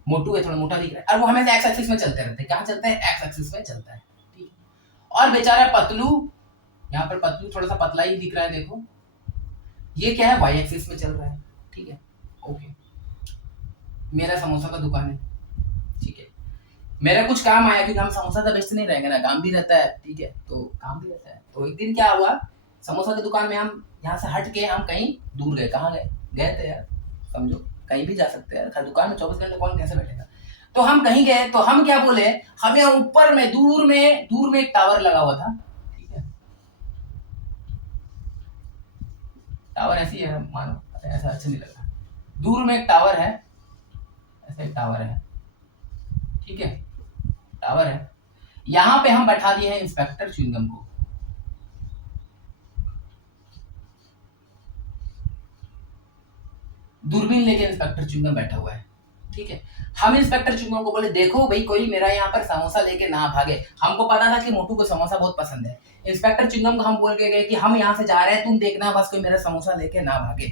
मोटू है, थोड़ा मोटा दिख रहा है, और वो हमेशा एक्स एक्सिस में चलते रहते हैं। कहाँ चलता है, एक्स एक्सिस में चलता है, ठीक है। और बेचारा पतलू, यहाँ पर पतलू थोड़ा सा पतला ही दिख रहा है, देखो ये क्या है, वाई एक्सिस में चल रहा है, ठीक है, ओके। मेरा समोसा का दुकान है, ठीक है, मेरा कुछ काम आया, क्योंकि हम समोसा तो बेचते नहीं रहेंगे ना, काम भी रहता है, ठीक है, तो काम भी रहता है। तो एक दिन क्या हुआ, समोसा की दुकान में हम यहाँ से हट के हम कहीं दूर गए, कहाँ गए, गए थे यार, समझो कहीं भी जा सकते हैं, हर दुकान में 24 घंटे कौन कैसे बैठेगा। तो हम कहीं गए, तो हम क्या बोले, हम यहाँ ऊपर में दूर में एक टावर लगा हुआ था, ठीक है, टावर ऐसी है मानो, ऐसा अच्छा नहीं लगा, दूर में एक टावर है, ऐसा एक टावर है, ठीक है, टावर है। यहां पे हम बैठा दिए हैं इंस्पेक्टर च्युइंगम को, दूरबीन लेके इंस्पेक्टर च्युइंगम बैठा हुआ है, ठीक है। हम इंस्पेक्टर च्युइंगम को बोले, देखो भाई कोई मेरा यहाँ पर समोसा लेके ना भागे। हमको पता था कि मोटू को समोसा बहुत पसंद है। इंस्पेक्टर च्युइंगम को हम बोल के गए कि हम यहाँ से जा रहे हैं, तुम देखना बस कोई मेरा समोसा लेके ना भागे।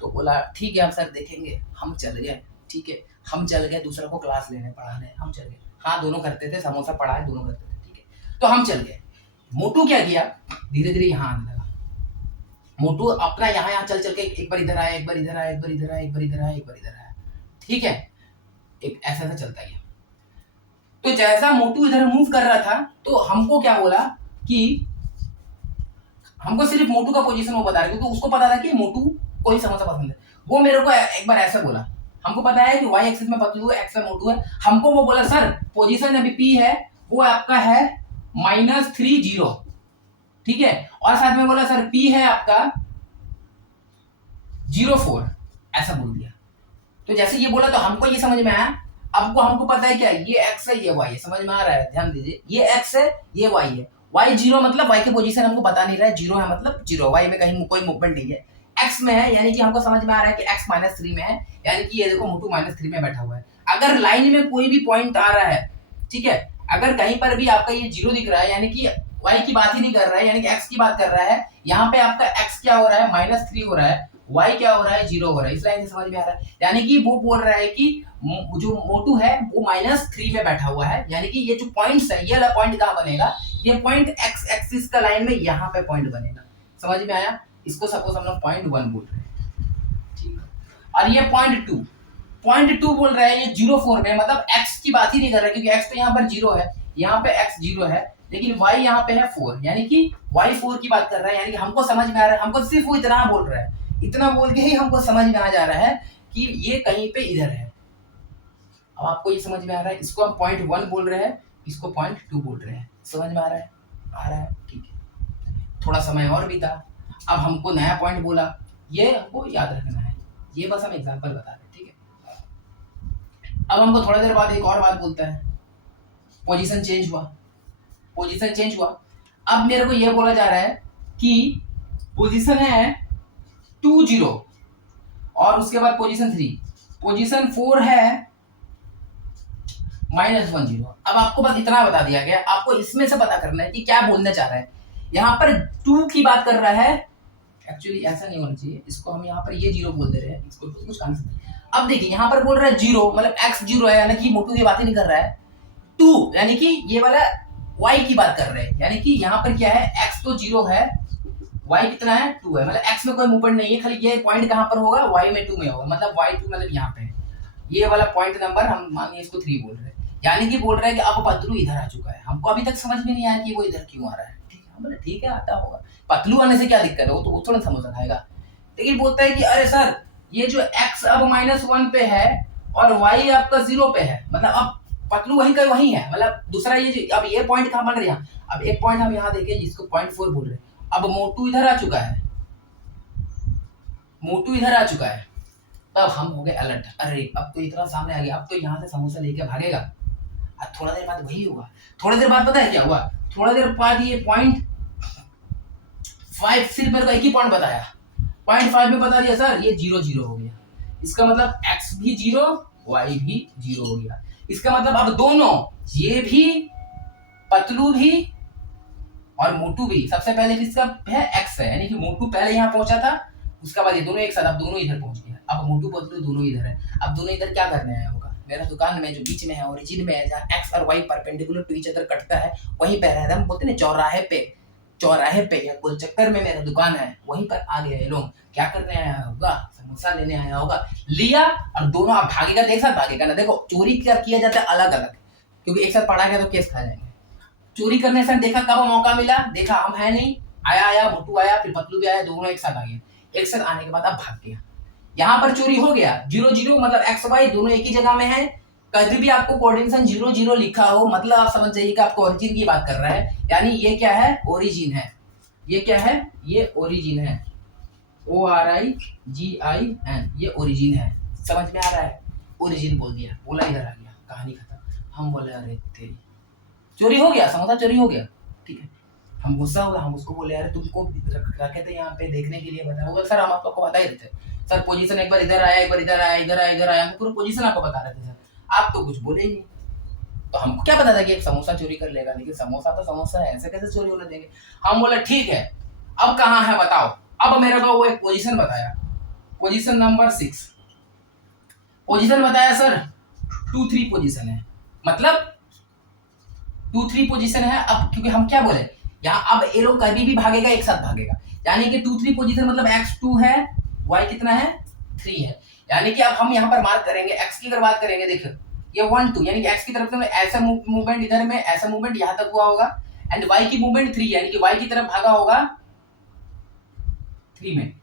तो बोला ठीक है हम सर देखेंगे। हम चल गए, ठीक है, हम चल गए दूसरों को क्लास लेने पढ़ाने, हम चल गए। हाँ दोनों करते थे, समोसा पढ़ाए दोनों करते थे, ठीक है। तो हम चल गए। मोटू क्या किया, धीरे धीरे यहाँ आने लगा। मोटू अपना यहाँ चल चल के एक बार इधर आया, एक बार इधर आया, एक बार इधर आया, एक बार इधर आया, एक बार इधर आया, ठीक है, एक ऐसा ऐसा चलता गया। तो जैसा मोटू इधर मूव कर रहा था, तो हमको क्या बोला कि हमको सिर्फ मोटू का पोजीशन वो बता रहे, क्योंकि उसको पता था कि मोटू को ही समोसा पसंद है। वो मेरे को एक बार ऐसा बोला, हमको पता है कि वाई एक्सिस में पतलू है, एक्स में मोटू है। हमको वो बोला सर पोजीशन अभी पी है, वो आपका है -30, ठीक है, और साथ में बोला सर पी है आपका 04, ऐसा बोल दिया। तो जैसे ये बोला तो हमको ये समझ में आया। अब हमको पता है क्या, ये एक्स है ये वाई है, समझ में आ रहा है, ध्यान दीजिए, ये एक्स है ये वाई है। वाई 0 मतलब वाई की पोजीशन हमको बता नहीं रहा है, 0 है मतलब 0, वाई में कहीं कोई मूवमेंट नहीं है। एक्स में है यानी कि हमको समझ में आ रहा है कि एक्स -3 में है, यानी कि ये देखो मोटू -3 में बैठा हुआ है। अगर लाइन में कोई भी पॉइंट आ रहा है, ठीक है, अगर कहीं पर भी आपका ये 0 दिख रहा है, यानी कि वाई की बात ही नहीं कर रहा है, यानी कि एक्स की बात कर रहा है। यहाँ पे आपका एक्स क्या हो रहा है, -3 हो रहा है, वाई क्या हो रहा है, 0 हो रहा है। इस लाइन से समझ में आ रहा है, यानी कि वो बोल रहा है कि जो मोटू है वो -3 में बैठा हुआ है, यानी कि ये जो पॉइंट्स है, ये वाला पॉइंट कहाँ बनेगा, ये पॉइंट एक्स एक्सिस का लाइन में यहाँ पे पॉइंट बनेगा। समझ में आया, इसको सपोज हम लोग .1 बोल रहे हैं, ठीक है, और ये .2 बोल रहा है, ये 04 में, मतलब एक्स की बात ही नहीं कर रहा, क्योंकि एक्स तो यहाँ पर 0 है, यहाँ पे एक्स 0 है, लेकिन वाई यहाँ पे है 4, यानी कि वाई 4 की बात कर रहा है। यानी कि हमको समझ में आ रहा है, हमको सिर्फ वो इतना बोल रहा है, इतना बोल के ही हमको समझ में आ जा रहा है कि ये कहीं पे इधर है। अब आपको ये समझ में आ रहा है, इसको हम .1 बोल रहे हैं, इसको .2 बोल रहे हैं, समझ में आ रहा है, आ रहा है, ठीक है। थोड़ा समय और बीता, अब हमको नया पॉइंट बोला, ये हमको याद रखना है, ये बस हम एग्जांपल बता रहे हैं, ठीक है। अब हमको थोड़ा देर बाद एक और बात बोलता है, पोजीशन चेंज हुआ। अब मेरे को ये बोला जा रहा है कि पोजीशन है 20 और उसके बाद पोजीशन 3, पोजीशन 4 है -10। अब आपको बस इतना बता दिया गया, आपको इसमें से पता करना है कि क्या बोलना चाह रहा है। यहाँ पर 2 की बात कर रहा है, एक्चुअली ऐसा नहीं होना चाहिए, इसको हम यहाँ पर ये 0 बोल दे रहे हैं, इसको कुछ आंसर। अब देखिए यहाँ पर बोल रहा है 0 मतलब x 0 है, यानी कि मोटू की बात ही नहीं कर रहा है। 2 यानी कि ये वाला y की बात कर रहे हैं, यानी कि यहाँ पर क्या है, x तो 0 है, y कितना है 2 है, मतलब x में कोई मूवमेंट नहीं है, खाली ये पॉइंट कहाँ पर होगा, y में 2 में होगा, मतलब y2 मतलब यहाँ पे ये वाला पॉइंट नंबर हम मानिए इसको 3 बोल रहे हैं, यानी कि बोल रहे हैं कि अब पतलू इधर आ चुका है। हमको अभी तक समझ में नहीं आया कि वो इधर क्यों आ रहा है, ठीक है, हम बोले ठीक है आता होगा, पतलू आने से क्या दिक्कत है, वो थोड़ा समोसा खाएगा। लेकिन बोलता है कि अरे सर ये जो x अब -1 पे है और y आपका 0 पे है, मतलब अब पतलू वहीं का वहीं है, मतलब दूसरा ये जो अब ये पॉइंट कहाँ बन रहा है, अब एक पॉइंट हम यहाँ देखिए जिसको 0.4 बोल रहे हैं, अब मोटू इधर आ चुका है, मोटू इधर आ चुका है, तब हम हो गए अलर्ट, अरे अब तो इतना सामने आ गया, अब तो यहाँ से समोसा लेके भागेगा। अब थोड़ा देर बाद वही होगा, थोड़ा देर बाद पता है क्या हुआ, थोड़ा देर बाद ये 0.5 सिर्फ मेरे को एक ही पॉइंट बताया, 0.5 में बता दिया सर ये 0 हो गया, इसका मतलब x भी 0 y भी 0 हो गया। इसका मतलब अब दोनों ये भी पतलू भी और मोटू भी, सबसे पहले किसका है x है, यानी कि मोटू पहले यहाँ पहुंचा था, उसके बाद ये दोनों एक साथ, अब दोनों इधर पहुंच गया, अब मोटू पतलू दोनों इधर है, अब दोनों इधर क्या करने आया होगा, मेरा दुकान में जो बीच में है ओरिजिन में है, जहाँ x और y perpendicular to each other कटता है, वहीं पे है, हम बोलते हैं चौराहे पे या गोल चक्कर में मेरा दुकान है, वहीं पर आ गया ये लोग, क्या करने आया होगा, समोसा लेने आया होगा, लिया और दोनों अब भागेगा, एक साथ भागेगा ना, देखो चोरी क्या किया जाता है अलग अलग, क्योंकि एक साथ पढ़ा गया तो केस खा जाएंगे। चोरी करने से देखा कब मौका मिला, देखा हम है नहीं, आया मोटू आया, फिर पतलू भी आया, दोनों एक साथ आ गए, एक साथ आने के बाद अब भाग गया, यहाँ पर चोरी हो गया, 0 मतलब एक्स वाई दोनों एक ही जगह में है, कभी भी आपको कोऑर्डिनेशन 0 लिखा हो, मतलब आप समझ जाइए कि आपको ओरिजिन की बात कर रहा है, यानी ये क्या है, ओरिजिन है, ये क्या है, ये ओरिजिन है, ORIGIN, ये ओरिजिन है, समझ में आ रहा है, ओरिजिन बोल दिया, बोला इधर आ गया, कहानी खत्म। हम बोले अरे तेरी चोरी हो गया, समोसा चोरी हो गया, ठीक है, हम गुस्सा हो गया, हम उसको बोले अरे तुमको रखे थे यहाँ पे देखने के लिए, बताओ सर हम आपको बता ही रहे थे सर, पोजीशन एक बार इधर आया, एक बार इधर आया, इधर आया, हम पूरा पोजीशन आपको बता रहे थे सर, आप तो कुछ बोले ही नहीं, तो हमको क्या पता था कि एक समोसा चोरी कर लेगा, लेकिन समोसा तो समोसा है, ऐसे कैसे चोरी होने देंगे। हम बोले ठीक है अब कहाँ है बताओ, अब मेरे को वो एक पोजीशन बताया, पोजीशन नंबर 6 पोजीशन बताया सर, 2-3 पोजीशन है, मतलब 2-3 पोजीशन है, अब क्योंकि हम क्या बोले यहाँ, अब ये लोग कभी भी भागेगा, एक साथ भागेगा, यानी कि 2-3 पोजीशन मतलब x2 है, y कितना है 3 है, यानी कि अब हम यहाँ पर मार्क करेंगे, x की अगर बात करेंगे देखो ये 1-2 यानी कि x की तरफ से ऐसा मूवमेंट इधर में, ऐसा मूवमेंट यहाँ तक हुआ होगा, एंड y की मूवमेंट 3 यानी कि y की तरफ भागा होगा 3 में,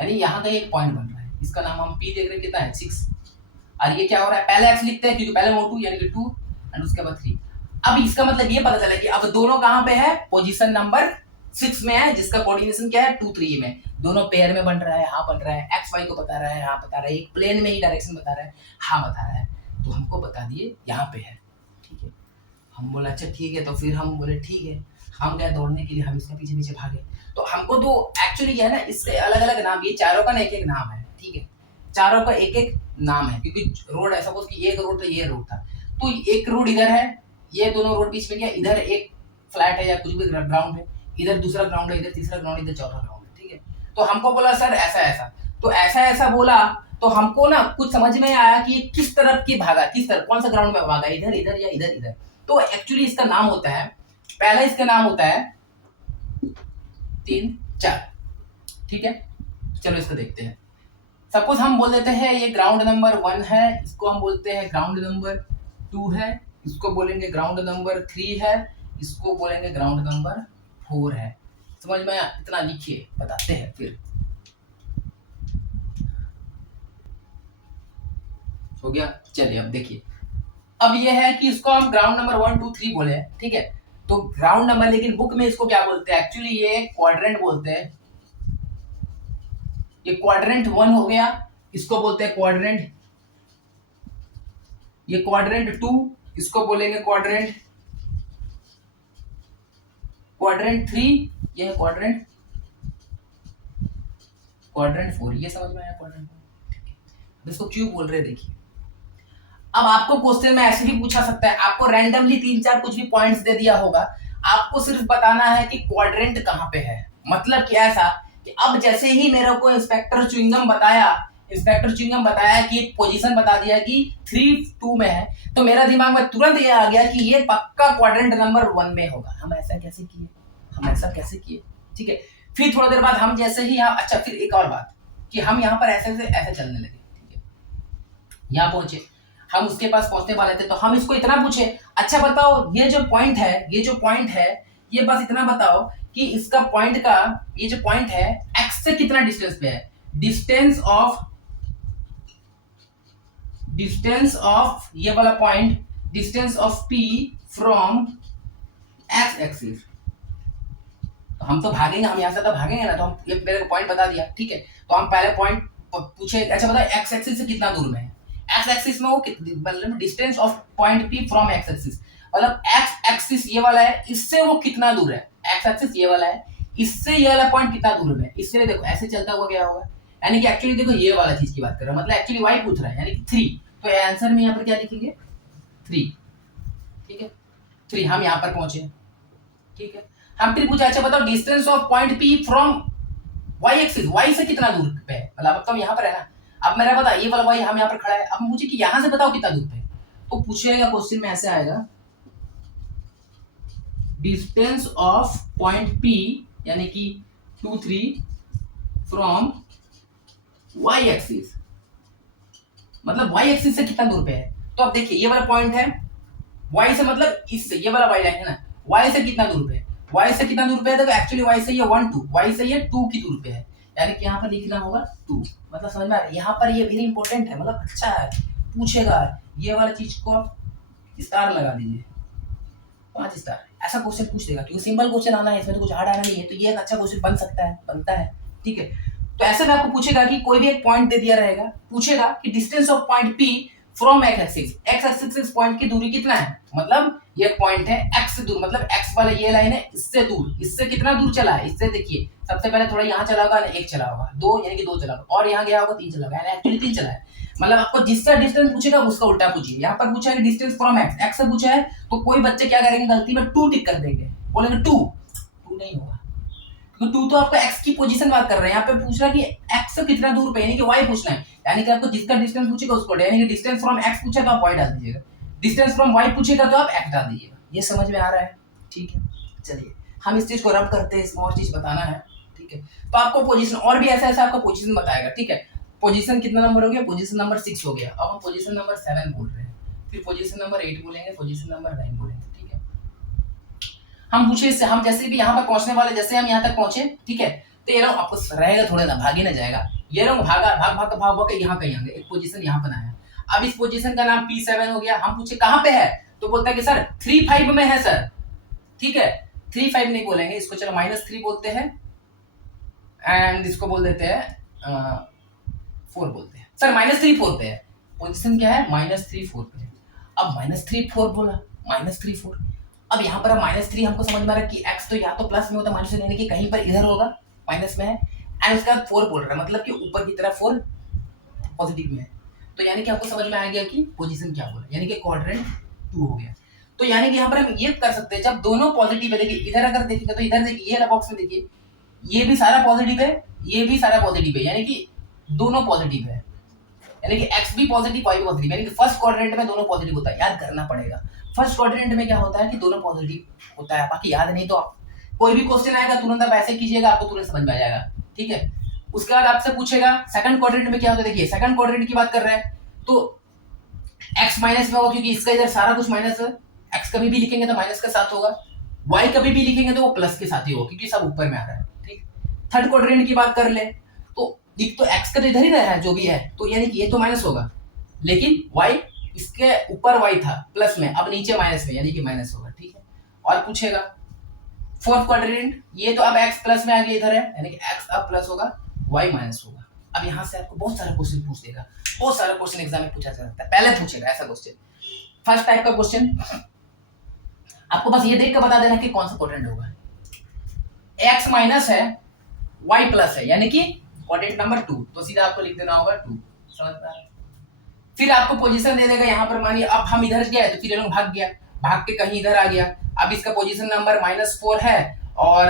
यानी यहाँ का एक पॉइंट बन रहा है, इसका नाम हम p देख रहे हैं कितना है 6, और ये क्या हो रहा है, पहले x लिखते हैं क्योंकि पहले मोटू यानी कि 2 एंड उसके बाद 3, अब इसका मतलब ये पता चला कि अब दोनों कहां पे है, पोजीशन नंबर 6 में है, जिसका कोऑर्डिनेशन क्या है 2-3 में, दोनों पेयर में बन रहा है, हाँ बन रहा है, एक्स वाई को बता रहा है, हाँ बता रहा है, एक प्लेन में ही डायरेक्शन बता रहा है, हाँ बता रहा है, तो हमको बता दिए यहाँ पे है, ठीक है, हम बोले अच्छा ठीक है, तो फिर हम बोले ठीक है, हम गए दौड़ने के लिए, हम इसके पीछे पीछे भागे, तो हमको तो एक्चुअली क्या है ना, इसके अलग अलग नाम, ये चारों का ना एक एक नाम है, ठीक है, चारों का एक एक नाम है, क्योंकि रोड ऐसा सपोज कि ये एक रोड था, ये रोड था, तो एक रोड इधर है, ये दोनों रोड बीच में क्या, इधर एक फ्लैट है या कुछ भी ग्राउंड है, इधर दूसरा ग्राउंड है, इधर तीसरा ग्राउंड, इधर चौथा ग्राउंड है, ठीक है, तो हमको बोला सर ऐसा ऐसा, तो ऐसा ऐसा बोला, तो हमको ना कुछ समझ में आया कि किस तरफ की भागा, किस तरफ कौन सा ग्राउंड में भागा, इधर इधर या इधर इधर, तो एक्चुअली इसका नाम होता है, पहला इसका नाम होता है 3-4, ठीक है, चलो इसको देखते हैं, सपोज हम बोल देते हैं ये ग्राउंड नंबर 1 है, इसको हम बोलते हैं ग्राउंड नंबर 2 है, इसको बोलेंगे ग्राउंड नंबर 3 है, इसको बोलेंगे ग्राउंड नंबर 4 है, समझ में आया, इतना लिखिए बताते हैं फिर, हो गया, चलिए अब देखिए, अब ये है कि इसको हम ग्राउंड नंबर 1 2 3 बोले, ठीक है, तो ग्राउंड नंबर, लेकिन बुक में इसको क्या बोलते हैं, एक्चुअली ये क्वाड्रेंट बोलते हैं, ये क्वाड्रेंट 1 हो गया, इसको बोलते हैं क्वाड्रेंट, ये क्वाड्रेंट 2, इसको बोलेंगे क्वाड्रेंट 3, ये है क्वाड्रेंट 4, ये समझ में आया क्वाड्रेंट 4, इसको क्यों बोल रहे हैं देखिए, अब आपको क्वेश्चन में ऐसे भी पूछा सकता है, आपको रैंडमली 3-4 कुछ भी पॉइंट्स दे दिया होगा, आपको सिर्फ बताना है कि क्वाड्रेंट कहां पे है, मतलब कि ऐसा कि अब जैसे ही मेरे को इंस्पेक्टर च्युइंगम बताया कि पोजीशन बता दिया कि 3-2 में है, तो मेरा दिमाग में तुरंत ये आ गया कि ये पक्का क्वाड्रेंट नंबर 1 में होगा, हम ऐसा कैसे किए, ठीक है, फिर थोड़ा देर बाद हम जैसे ही यहाँ, अच्छा फिर एक और बात कि हम यहाँ पर ऐसे चलने लगे, ठीक है, यहाँ पहुंचे, हम उसके पास पहुंचने वाले थे, तो हम इसको इतना पूछे, अच्छा बताओ ये जो पॉइंट है ये बस इतना बताओ कि इसका पॉइंट का ये जो पॉइंट है x से कितना डिस्टेंस पे है, डिस्टेंस ऑफ ये वाला point, distance of p from x axis. तो हम तो भागेंगे, हम यहाँ से तो भागेंगे ना, तो हम ये मेरे को पॉइंट बता दिया, ठीक है। तो हम पहले पॉइंट पूछे, अच्छा बताए x एक्सिस से कितना दूर में है, x एक्सिस में वो मतलब distance of point p from x axis, मतलब x एक्सिस ये वाला है, इससे वो कितना दूर है, x एक्सिस ये वाला है, इससे ये वाला पॉइंट कितना दूर में है, इससे देखो ऐसे चलता हुआ क्या होगा, यानी कि एक्चुअली देखो ये वाला चीज की बात कर रहा है, मतलब एक्चुअली y पूछ रहा है, यानी कि 3, तो आंसर में यहाँ पर क्या लिखेंगे 3, ठीक है 3 हम यहाँ पर पहुंचे, ठीक है। हम फिर पूछा, अच्छा बताओ distance of point P from y axis, y से कितना दूर पे है, मतलब अब तो हम यहाँ पर है ना, अब मेरा पता ये वाला y हम यहाँ पर खड़ा है, अब मुझे कि यहाँ से बताओ कितना दूर पे है, तो पूछेगा क्वेश्चन में ऐसे आएगा डिस्टेंस ऑफ पॉइंट P यानी कि 2 3 फ्रॉम y एक्सिस, मतलब y एक्सिस से कितना दूर पे है। तो अब देखिए ये वाला पॉइंट है y से, मतलब इससे ये वाला y लाइन है ना, y से कितना दूर पे है, y से कितना दूर पे है, देखो एक्चुअली y से ये 1 2, y से ये 2 की दूर पे है, यानी कि यहाँ पर लिखना होगा 2, मतलब समझ में आ रहा है, यहाँ पर ये वेरी इंपॉर्टेंट है, मतलब अच्छा है, पूछेगा ये वाला चीज को स्टार लगा दीजिए, 5 स्टार, ऐसा क्वेश्चन पूछ देगा, क्योंकि सिंपल क्वेश्चन आना है, इसमें तो कुछ हार्ड आना नहीं है, तो ये एक अच्छा क्वेश्चन बन सकता है, बनता है, ठीक है। तो ऐसे में आपको पूछेगा कि कोई भी एक पॉइंट दे दिया रहेगा, पूछेगा कि distance of point P from x axis से इस पॉइंट की दूरी कितना है, मतलब ये पॉइंट है x से दूर, मतलब x वाला ये लाइन है, इससे दूर, इससे कितना दूर चला है, इससे देखिए सबसे पहले थोड़ा यहाँ चला होगा, 1 चला होगा, 2 यानी कि 2 चला होगा, और यहाँ गया होगा 3 चला होगा, यानी एक्चुअली 3 चला है, मतलब आपको जिसका डिस्टेंस पूछेगा उसका उल्टा पूछिए। यहाँ पर पूछा है डिस्टेंस फ्रॉम x से पूछा है, तो कोई बच्चे क्या करेंगे गलती में 2 टिक कर देंगे, बोलेंगे 2 नहीं होगा, क्योंकि 2 तो आपका x की पोजीशन बात कर रहे हैं, यहाँ पे पूछ रहा है कि x से कितना दूर पे, यानी कि y पूछना है, यानी कि आपको जिसका डिस्टेंस पूछेगा उसको, यानी कि डिस्टेंस फ्रॉम x पूछा तो आप y डाल दीजिएगा, डिस्टेंस फ्रॉम y पूछेगा तो आप x डाल दीजिएगा। ये समझ में आ रहा है, ठीक है। चलिए हम इस चीज को रब करते हैं, इसमें और चीज बताना है, ठीक है। तो आपको पोजीशन और भी ऐसा ऐसा आपको पोजीशन बताएगा, ठीक है। पोजीशन कितना नंबर हो गया, पोजीशन नंबर 6 हो गया, अब हम पोजीशन नंबर 7 बोल रहे हैं, फिर पोजीशन नंबर 8 बोलेंगे, पोजीशन नंबर 9 बोलेंगे, ठीक है। हम पूछे इससे, हम जैसे भी यहाँ पर पहुंचने वाले, जैसे हम यहाँ तक पहुंचे, ठीक है, तो ये लोग आपको रहेगा थोड़ा ना, भागे ना जाएगा, ये लोग भागा भाग भाग भाग भाग के यहाँ कहीं आएंगे, एक पोजीशन यहाँ बनाया, अब इस पोजीशन का नाम P7 हो गया। हम पूछे कहाँ पे है, तो बोलता है कि सर 3 5 में है सर, ठीक है, 3 5 नहीं बोलेंगे इसको, चलो -3 बोलते हैं, एंड इसको बोल देते हैं 4 बोलते हैं, सर -3 4 पे है, पोजीशन क्या है -3 4 पे है। अब -3 4 बोला, -3 4, अब यहाँ पर -3 हमको समझ में आ रहा है कि x तो या तो प्लस में होता है, माइनस में, यानी कि कहीं पर इधर होगा, माइनस में है, एंड उसका 4 बोल रहा है, मतलब कि ऊपर की तरफ 4 पॉजिटिव में है, तो यानी कि आपको समझ में आ गया कि पोजीशन क्या बोला, यानी कि क्वाड्रेंट 2 हो गया। तो यानी कि यहाँ पर हम ये कर सकते हैं, जब दोनों पॉजिटिव है, देखिए इधर अगर देखेंगे तो इधर देखिए ये बॉक्स में देखिए ये भी सारा पॉजिटिव है, ये भी सारा पॉजिटिव है, यानी कि दोनों पॉजिटिव है, यानी कि x भी पॉजिटिव y भी पॉजिटिव, यानी कि फर्स्ट क्वाड्रेंट में दोनों पॉजिटिव होता है, याद करना पड़ेगा। फर्स्ट क्वाड्रेंट में क्या होता है कि दोनों पॉजिटिव होता है, बाकी याद नहीं तो आप कोई भी क्वेश्चन आएगा तुरंत आप ऐसे कीजिएगा, आपको तुरंत समझ में आ जाएगा, ठीक है। उसके बाद आपसे पूछेगा सेकंड क्वाड्रेंट में क्या होता है, देखिए सेकंड क्वाड्रेंट की बात कर रहे हैं तो x माइनस में होगा, क्योंकि इसका इधर सारा कुछ माइनस है, x कभी भी लिखेंगे तो माइनस के साथ होगा, y कभी भी लिखेंगे तो वो प्लस के साथ ही होगा, क्योंकि सब ऊपर में आ रहा है, ठीक। थर्ड क्वाड्रेंट की बात कर ले तो एक तो x का तो इधर ही रहा है जो भी है, तो यानी कि ये तो माइनस होगा, लेकिन y इसके ऊपर y था प्लस में, अब नीचे माइनस में, यानी कि माइनस होगा, ठीक है। और पूछेगा फोर्थ क्वाड्रेंट, ये तो अब x प्लस में आ गया इधर है, यानी कि x अब प्लस होगा, y माइनस होगा। अब यहाँ से आपको बहुत सारा क्वेश्चन पूछ देगा, बहुत सारा क्वेश्चन एग्जाम में पूछा जा सकता है, पहले पूछेगा ऐसा क्वेश्चन, फर्स्ट टाइप का क्वेश्चन, आपको बस ये देख कर बता देना कि कौन सा क्वाड्रेंट होगा, x माइनस है y प्लस है, यानी कि क्वाड्रेंट नंबर 2, तो सीधा आपको लिख देना होगा 2, समझ में आ रहा है। फिर आपको पोजीशन दे देगा, यहाँ पर मानिए अब हम इधर गए तो फिर ये लोग भाग गया, भाग के कहीं इधर आ गया, अब इसका पोजीशन नंबर -4 है और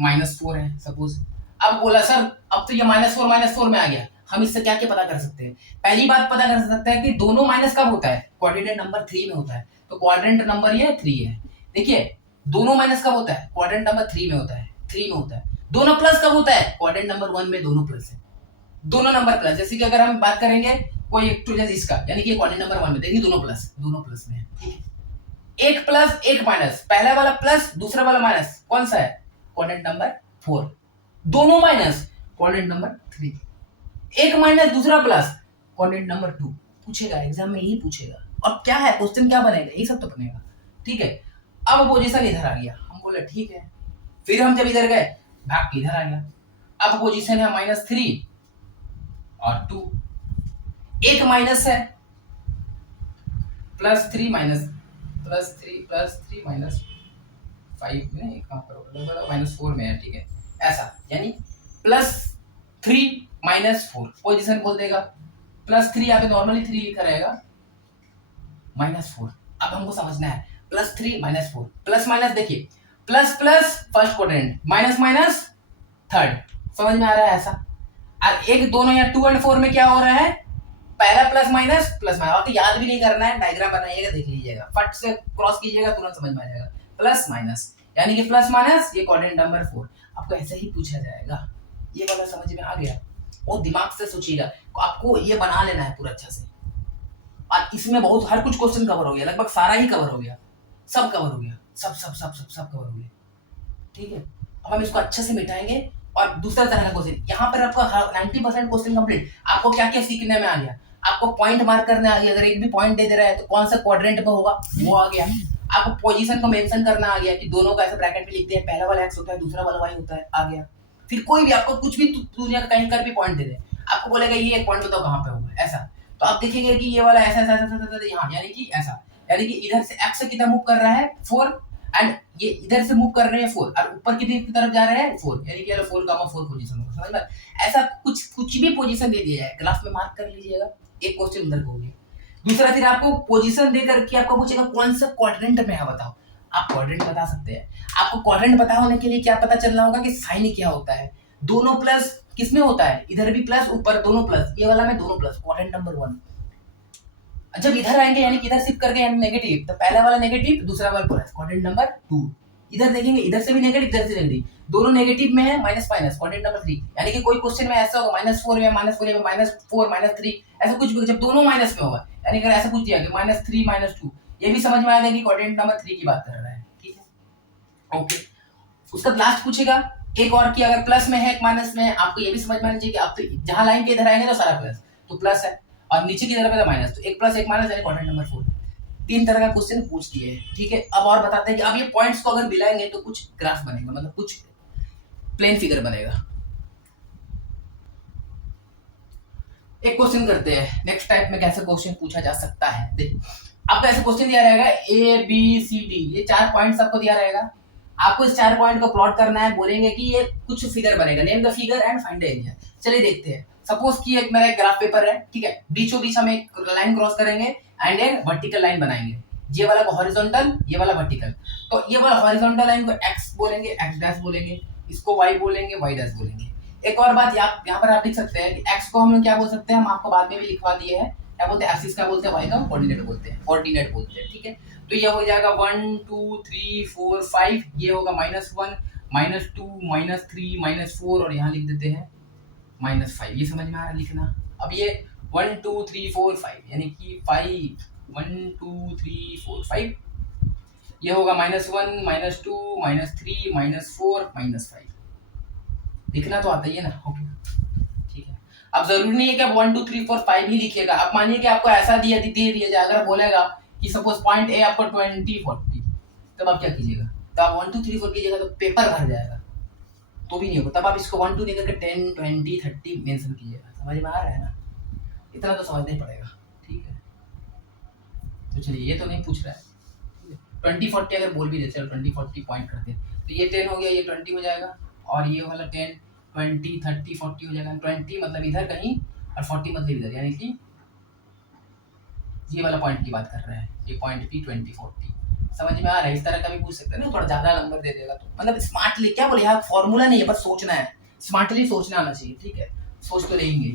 -4 है सपोज, अब बोला सर अब तो ये -4 में आ गया, हम इससे क्या क्या पता कर सकते हैं, पहली बात पता कर सकते हैं कि दोनों माइनस कब होता है, क्वाड्रेंट नंबर 3 में होता है, तो क्वाड्रेंट नंबर ये 3 है, देखिए दोनों माइनस कब होता है, क्वाड्रेंट नंबर 3 में होता है, 3 में होता है, दोनों प्लस कब होता है, क्वाड्रेंट नंबर 1 में दोनों प्लस है, दोनों नंबर प्लस, जैसे कि अगर हम बात करेंगे कोई एक टू इसका, यानी कि क्वाड्रेंट नंबर 1 में देखिए दोनों प्लस में है, ठीक है। एक प्लस एक माइनस, पहला वाला प्लस दूसरा वाला माइनस, कौन सा है? Quadrant number 4। दोनों माइनस, क्वाड्रेंट नंबर 3। एक माइनस दूसरा प्लस, क्वाड्रेंट नंबर 2। पूछेगा एग्जाम में, यही पूछेगा। और क्या है क्वेश्चन, क्या बनेगा, यही सब तो बनेगा। ठीक है, अब पोजीशन इधर आ गया, हम बोले ठीक है। फिर हम जब इधर गए, भाग के इधर आ गया। अब पोजीशन है -3 और 2। एक माइनस है, +3 माइनस +3 माइनस 5 में, एक कहां पर होगा, -4 में है। ठीक है, ऐसा यानी +3 -4 पोजीशन बोल देगा। +3 यहाँ पे नॉर्मली 3 लिखा रहेगा, -4। अब हमको समझना है +3 -4, प्लस माइनस देखिए, plus plus first quadrant, minus minus third, समझ में आ रहा है ऐसा। और एक दोनों या 2 और 4 में क्या हो रहा है, पहला प्लस माइनस प्लस माइनस, आपको याद भी नहीं करना है, डायग्राम बनाइएगा, देख लीजिएगा, फट से क्रॉस कीजिएगा, तुरंत समझ में आ जाएगा। प्लस माइनस यानी कि प्लस माइनस, ये क्वाड्रेंट नंबर 4। आपको ऐसे ही पूछा जाएगा। ये वाला समझ में आ गया? और दिमाग से सोचिएगा, आपको ये बना लेना है पूरा अच्छा से। और इसमें बहुत हर कुछ क्वेश्चन कवर हो गया, लगभग सारा ही कवर हो गया, सब कवर हो गया, सब कवर हो गया। ठीक है, अब हम इसको अच्छे से मिटाएंगे। और दूसरा तरह का क्वेश्चन, यहाँ पर आपका 90% क्वेश्चन कंप्लीट। आपको क्या क्या सीखने में आ गया, आपको पॉइंट मार्क करना आ गया, अगर एक भी पॉइंट दे दे रहा है तो कौन सा क्वाड्रेंट पे होगा वो आ गया। आपको पोजीशन को मेंशन करना आ गया कि दोनों का ऐसे ब्रैकेट में लिखते हैं, पहला वाला एक्स होता है, दूसरा वाला वाई होता है, आ गया। फिर कोई भी आपको कुछ भी दुनिया का कहीं कर भी पॉइंट दे दे, आपको बोलेगा ये एक पॉइंट बताओ कहाँ पे होगा, ऐसा। तो आप देखेंगे कि ये वाला ऐसा ऐसा ऐसा यहाँ, यानी कि ऐसा, यानी कि इधर से एक्स कितना मूव कर रहा है 4, एंड ये इधर से मूव कर रहे हैं 4, और ऊपर की तरफ जा रहे हैं 4, यानी कि 4,4 पोजीशन होगा, समझ में? ऐसा कुछ भी पोजीशन दे दिया जाए, ग्राफ में मार्क कर लीजिएगा। एक क्वेश्चन उधर को हो गया। दूसरा, फिर आपको पोजीशन दे करके आपको पूछेगा कौन सा क्वाड्रेंट में है बताओ, आप क्वाड्रेंट बता सकते हैं। आपको क्वाड्रेंट पता होने के लिए क्या पता चलना होगा कि साइन क्या होता है। दोनों प्लस किसमें होता है, इधर भी प्लस, ऊपर दोनों प्लस, ये वाला में दोनों प्लस, क्वाड्रेंट नंबर 1। जब इधर आएंगे यानी कि इधर शिफ्ट करके यानी नेगेटिव, तो पहला वाला नेगेटिव, दूसरा वाला प्लस, क्वाड्रेंट नंबर 2। इधर देखेंगे, इधर से भी नेगेटिव, इधर से नेगेटिव, दोनों नेगेटिव में है, माइनस माइनस, क्वाड्रेंट नंबर 3। यानी कि कोई क्वेश्चन में ऐसा होगा -4 में, -4 -3, ऐसा कुछ भी, जब दोनों माइनस में होगा, यानी अगर ऐसा कुछ दिया कि -3 -2, ये भी समझ में आ जाएगा कि क्वाड्रेंट नंबर 3 की बात कर रहा है। ठीक है, ओके। उसका लास्ट पूछेगा एक और कि अगर प्लस में है एक माइनस में है, आपको ये भी समझ में आना चाहिए कि आप तो जहां लाइन के इधर आएंगे तो सारा प्लस, तो प्लस है, और नीचे की तरफ है तो माइनस, तो एक प्लस एक माइनस यानी क्वाड्रेंट नंबर 4। 3 तरह का क्वेश्चन पूछ दिए हैं। ठीक है, अब और बताते हैं कि अब ये पॉइंट्स को अगर मिलाएंगे तो कुछ ग्राफ बनेगा, मतलब कुछ प्लेन फिगर बनेगा। एक क्वेश्चन करते हैं, नेक्स्ट टाइप में कैसे क्वेश्चन पूछा जा सकता है। देख, आपको ऐसे क्वेश्चन दिया रहेगा ABCD, ये 4 पॉइंट्स आपको दिया रहेगा। आपको इस 4 पॉइंट को प्लॉट करना है, बोलेंगे कि ये कुछ फिगर बनेगा, name the figure and find the area. चलिए देखते हैं। सपोज कि एक मेरा एक ग्राफ पेपर है, ठीक है, बीचों बीच हम एक लाइन क्रॉस करेंगे एंड एक वर्टिकल लाइन बनाएंगे। ये वाला को हॉरिजॉन्टल, ये वाला वर्टिकल। तो ये वाला हॉरिजॉन्टल लाइन को x बोलेंगे, x डैश बोलेंगे, इसको y बोलेंगे, y डैश बोलेंगे। एक और बात यहाँ पर आप लिख सकते हैं कि x को हम लोग क्या बोल सकते हैं, हम आपको बाद में भी लिखवा दिए हैं, क्या बोलते हैं, एक्सिस का बोलते हैं, y का कोऑर्डिनेट बोलते हैं, कोऑर्डिनेट बोलते हैं। ठीक है, तो ये हो जाएगा 1 2 3 4 5, ये होगा -1 -2 -3 -4, और यहाँ लिख देते हैं -5। ये समझ में आ रहा है लिखना। अब ये 1 2 3 4 5 यानी कि 5, 1 2 3 4 5, ये होगा -1 -2 -3 -4 -5। लिखना तो आता ही है ना, ओके ठीक है। अब जरूरी नहीं है कि आप 1 2 3 4 5 ही लिखिएगा। आप मानिए कि आपको ऐसा दे दिया जाए, अगर बोलेगा कि सपोज पॉइंट ए आपको 20 40, तब आप क्या कीजिएगा, तो आप 1 2 3 4 कीजिएगा तो पेपर भर जाएगा, तो भी नहीं होगा। तब आप इसको 1 2 नहीं करके 10 20 30 मेंशन कीजिएगा। समझ में आ रहा है ना, इतना तो समझना ही पड़ेगा। ठीक है, तो चलिए, ये तो नहीं पूछ रहा है, 20 40 अगर बोल भी दे, चलो 20 40 पॉइंट करते हैं, तो ये 10 हो गया, ये 20 हो जाएगा, और ये वाला 10 20 30 40 हो जाएगा। 20 मतलब इधर कहीं और 40 मतलब इधर, यानी कि ये वाला पॉइंट की बात कर रहे हैं, ये पॉइंट भी 20 40। समझ में आ रहा है? इस तरह का भी पूछ सकते हैं ना, थोड़ा ज्यादा नंबर दे देगा तो, मतलब स्मार्टली, क्या बोले यार, फॉर्मूला नहीं है, बस सोचना है, स्मार्टली सोचना आना चाहिए। ठीक है, सोच तो लेंगे।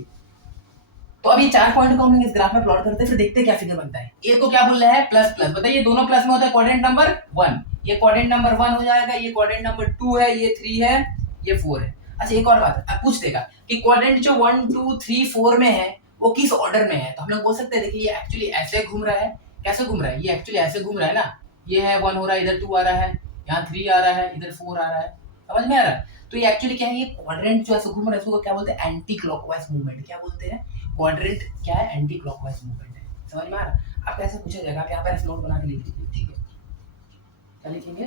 तो अब ये 4 पॉइंट को हम लोग इस ग्राफ में प्लॉट करते हैं, फिर देखते हैं क्या फिगर बनता है। ए को क्या बोल रहा है, प्लस प्लस, बताइए दोनों प्लस में होता है क्वाड्रेंट नंबर 1, ये क्वाड्रेंट नंबर 1 हो जाएगा, ये क्वाड्रेंट नंबर 2 है, ये 3 है, ये 4 है। अच्छा, एक और बात है, अब पूछ देगा कि क्वाड्रेंट जो 1 2 3 4 में है वो किस ऑर्डर में है, तो हम लोग बोल सकते हैं, देखिए ये एक्चुअली ऐसे घूम रहा है, कैसे घूम रहा है, ये एक्चुअली ऐसे घूम रहा है ना, ये है 1 हो रहा है, इधर 2 आ रहा है, यहाँ 3 आ रहा है, इधर 4 आ रहा है, समझ में आ रहा है। तो ये एक्चुअली क्या है, ये क्वाड्रेंट जो ऐसे घूम रहा है इसको क्या बोलते हैं, एंटी क्लॉकवाइज मूवमेंट। क्या बोलते हैं, क्वाड्रेंट क्या है, एंटी क्लॉकवाइज मूवमेंट है, समझ में आ रहा है। आपको ऐसे पूछा जाएगा, आप यहाँ पर ऐसे नोट बना के लिख लीजिए, ठीक है। क्या लिखेंगे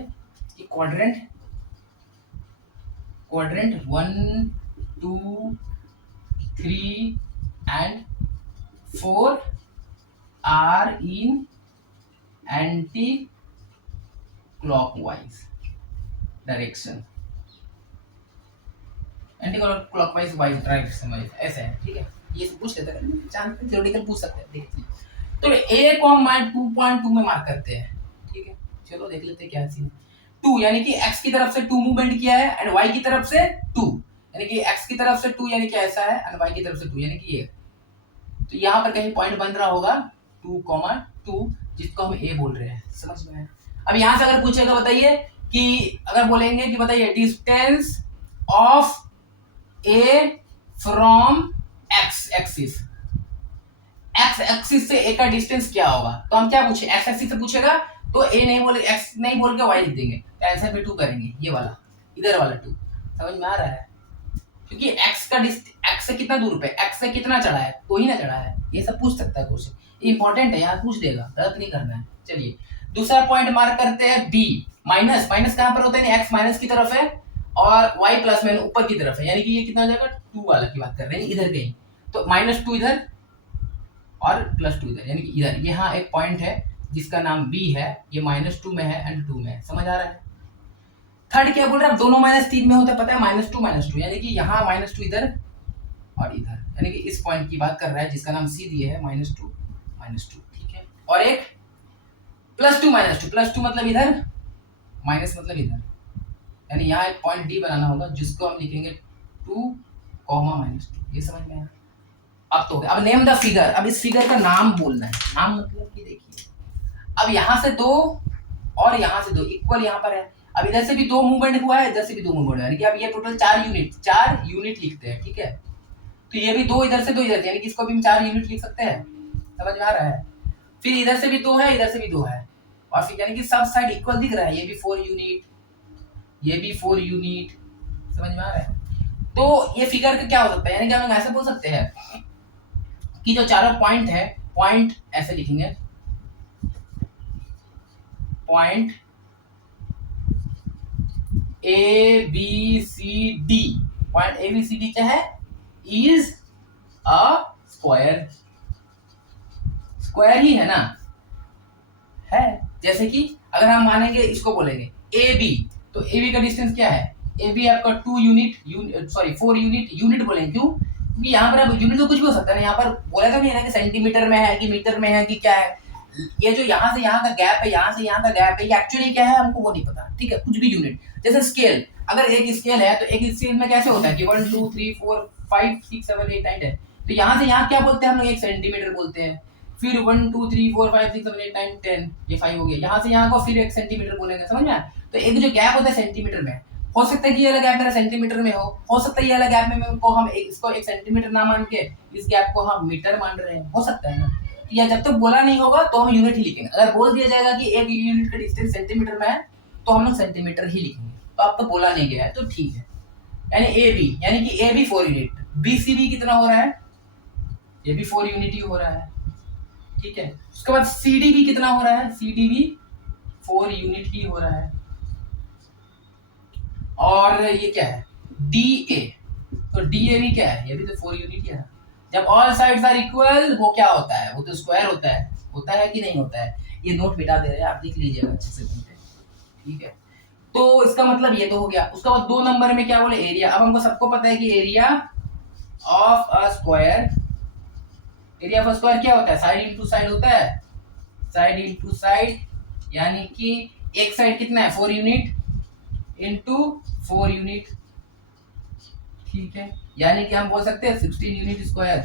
कि quadrant 1 2 3 and 4 are in anti clockwise direction, anti clockwise wise direction में ऐसे है, ठीक है। ये पूछ लेते हैं, चांस थ्योरेटिकल पूछ सकते हैं, देखिए। तो ए को हम 2.2 में मार्क करते हैं, ठीक है। चलो देख लेते हैं क्या सीन। 2 यानी कि x की तरफ से 2 मूवमेंट किया है एंड y की तरफ से 2, यानी कि x की तरफ से 2 यानी कि ऐसा है एंड y की तरफ से 2 यानी कि ये। तो यहाँ पर कहीं पॉइंट बन रहा होगा 2,2 जिसको हम a बोल रहे हैं, समझ में आया। अब यहाँ से अगर पूछेगा बताइए कि अगर बोलेंगे कि बताइए distance of a from x axis, x axis से a का डिस्टेंस क्या होगा, तो हम क्या पूछे, x एक्सिस से पूछेगा तो a नहीं बोले, x नहीं बोल के y लिख देंगे, तो आंसर में 2 करेंगे, ये वाला इधर वाला 2, समझ में आ रहा है। क्योंकि x का x से कितना दूर पे, x से कितना चढ़ा है, 2 ही ना चढ़ा है, ये सब पूछ सकता है क्वेश्चन, इंपॉर्टेंट है, यहाँ पूछ देगा, गलत नहीं करना है। चलिए दूसरा पॉइंट मार्क करते हैं b, माइनस, माइनस कहाँ पर होता है, x माइनस की तरफ है और y प्लस में ऊपर की तरफ है, यानी कि ये कितना हो जाएगा, 2 वाला की बात कर रहे हैं, इधर कहीं, तो -2 इधर और +2 इधर, यानी कि इधर यहाँ एक पॉइंट है जिसका नाम B है, ये -2 में है एंड 2 में है, समझ आ रहा है। थर्ड क्या बोल रहा है, दोनों -3 में होता है, पता है, -2 यानी कि यहाँ -2 इधर और इधर, यानी कि इस पॉइंट की बात कर रहा है जिसका नाम C दिए है, -2, ठीक है। और एक +2 मतलब इधर, माइनस मतलब इधर, यानी यहाँ एक पॉइंट D बनाना होगा जिसको हम लिखेंगे 2, -2, ये समझ में आया। अब तो अब नेम द फिगर, अब इस फिगर का नाम बोलना है, नाम मतलब कि देखिए, अब यहाँ से 2 और यहाँ से 2 इक्वल यहाँ पर है, अब इधर से भी 2 मूवमेंट हुआ है, इधर से भी 2 मूवमेंट है, यानी कि अब ये टोटल 4 यूनिट लिखते हैं, ठीक है। तो ये भी 2 इधर से 2 इधर से, यानी कि इसको भी हम 4 यूनिट लिख सकते हैं, समझ में आ रहा है। फिर इधर से भी 2 है, इधर से भी 2 है, और फिर यानी कि सब साइड इक्वल दिख रहा है, ये भी 4 यूनिट, ये भी 4 यूनिट, समझ में आ रहा है। तो ये फिगर का क्या हो सकता है, यानी कि हम ऐसे बोल सकते हैं कि जो चारों पॉइंट है, पॉइंट ऐसे लिखेंगे, point A B C D, point A B C D क्या है, इज अ स्क्वायर, स्क्वायर ही है ना, है। जैसे कि अगर हम मानेंगे, इसको बोलेंगे ए बी, तो ए बी का डिस्टेंस क्या है, ए बी आपका 2 यूनिट, सॉरी 4 यूनिट बोलेंगे, क्यों, क्योंकि यहाँ पर अब यूनिट तो कुछ भी हो सकता है ना, यहाँ पर बोला तो नहीं है ना कि सेंटीमीटर में है कि मीटर में है कि क्या है, ये जो यहाँ से यहाँ का गैप है, यहाँ से यहाँ का गैप है, ये एक्चुअली क्या है हमको वो नहीं पता, ठीक है। कुछ भी यूनिट, जैसे स्केल, अगर एक स्केल है तो एक स्केल में कैसे होता है कि 1 2 3 4 5 6 7 8 9 10, तो यहाँ से यहाँ क्या बोलते हैं हम लोग, 1 सेंटीमीटर बोलते हैं। फिर 1 2 3 4 5 6 7 8 9 10, ये 5 हो गया, यहाँ से यहाँ को फिर 1 सेंटीमीटर बोलेंगे, समझ में आया। तो एक जो गैप होता है सेंटीमीटर में, हो सकता है कि ये वाला गैप मेरा सेंटीमीटर में हो सकता है ये वाला गैप में को हम इसको 1 सेंटीमीटर ना मान के इस गैप को हम मीटर मान रहे हैं, हो सकता है ना। या जब तक बोला नहीं होगा तो हम यूनिट ही लिखेंगे, अगर बोल दिया जाएगा कि एक यूनिट का डिस्टेंस सेंटीमीटर में है तो हम लोग सेंटीमीटर ही लिखेंगे, तो अब तो बोला नहीं गया है तो ठीक है। यानी ए बी, यानी कि A B 4 unit, B C B कितना हो रहा है, ये भी 4 यूनिट ही हो रहा है, ठीक है। उसके बाद सी डी बी कितना हो रहा है, सी डी बी 4 यूनिट ही हो रहा है। और ये क्या है, डी ए, तो डी ए भी क्या है, ये भी तो 4 यूनिट ही है। जब ऑल साइड्स आर इक्वल वो क्या होता है, वो तो स्क्वायर होता है कि नहीं होता है, ये नोट मिटा दे रहे हैं आप, देख लीजिएगा अच्छे से, ठीक है। तो इसका मतलब ये तो हो गया। उसके बाद 2 नंबर में क्या बोले, एरिया। अब हमको सबको पता है कि area of a square, area of a square क्या होता है, साइड इनटू साइड होता है, साइड इनटू साइड, यानी कि एक साइड कितना है 4 यूनिट इनटू 4 यूनिट, ठीक है। यानी कि हम बोल सकते हैं 16 यूनिट स्क्वायर,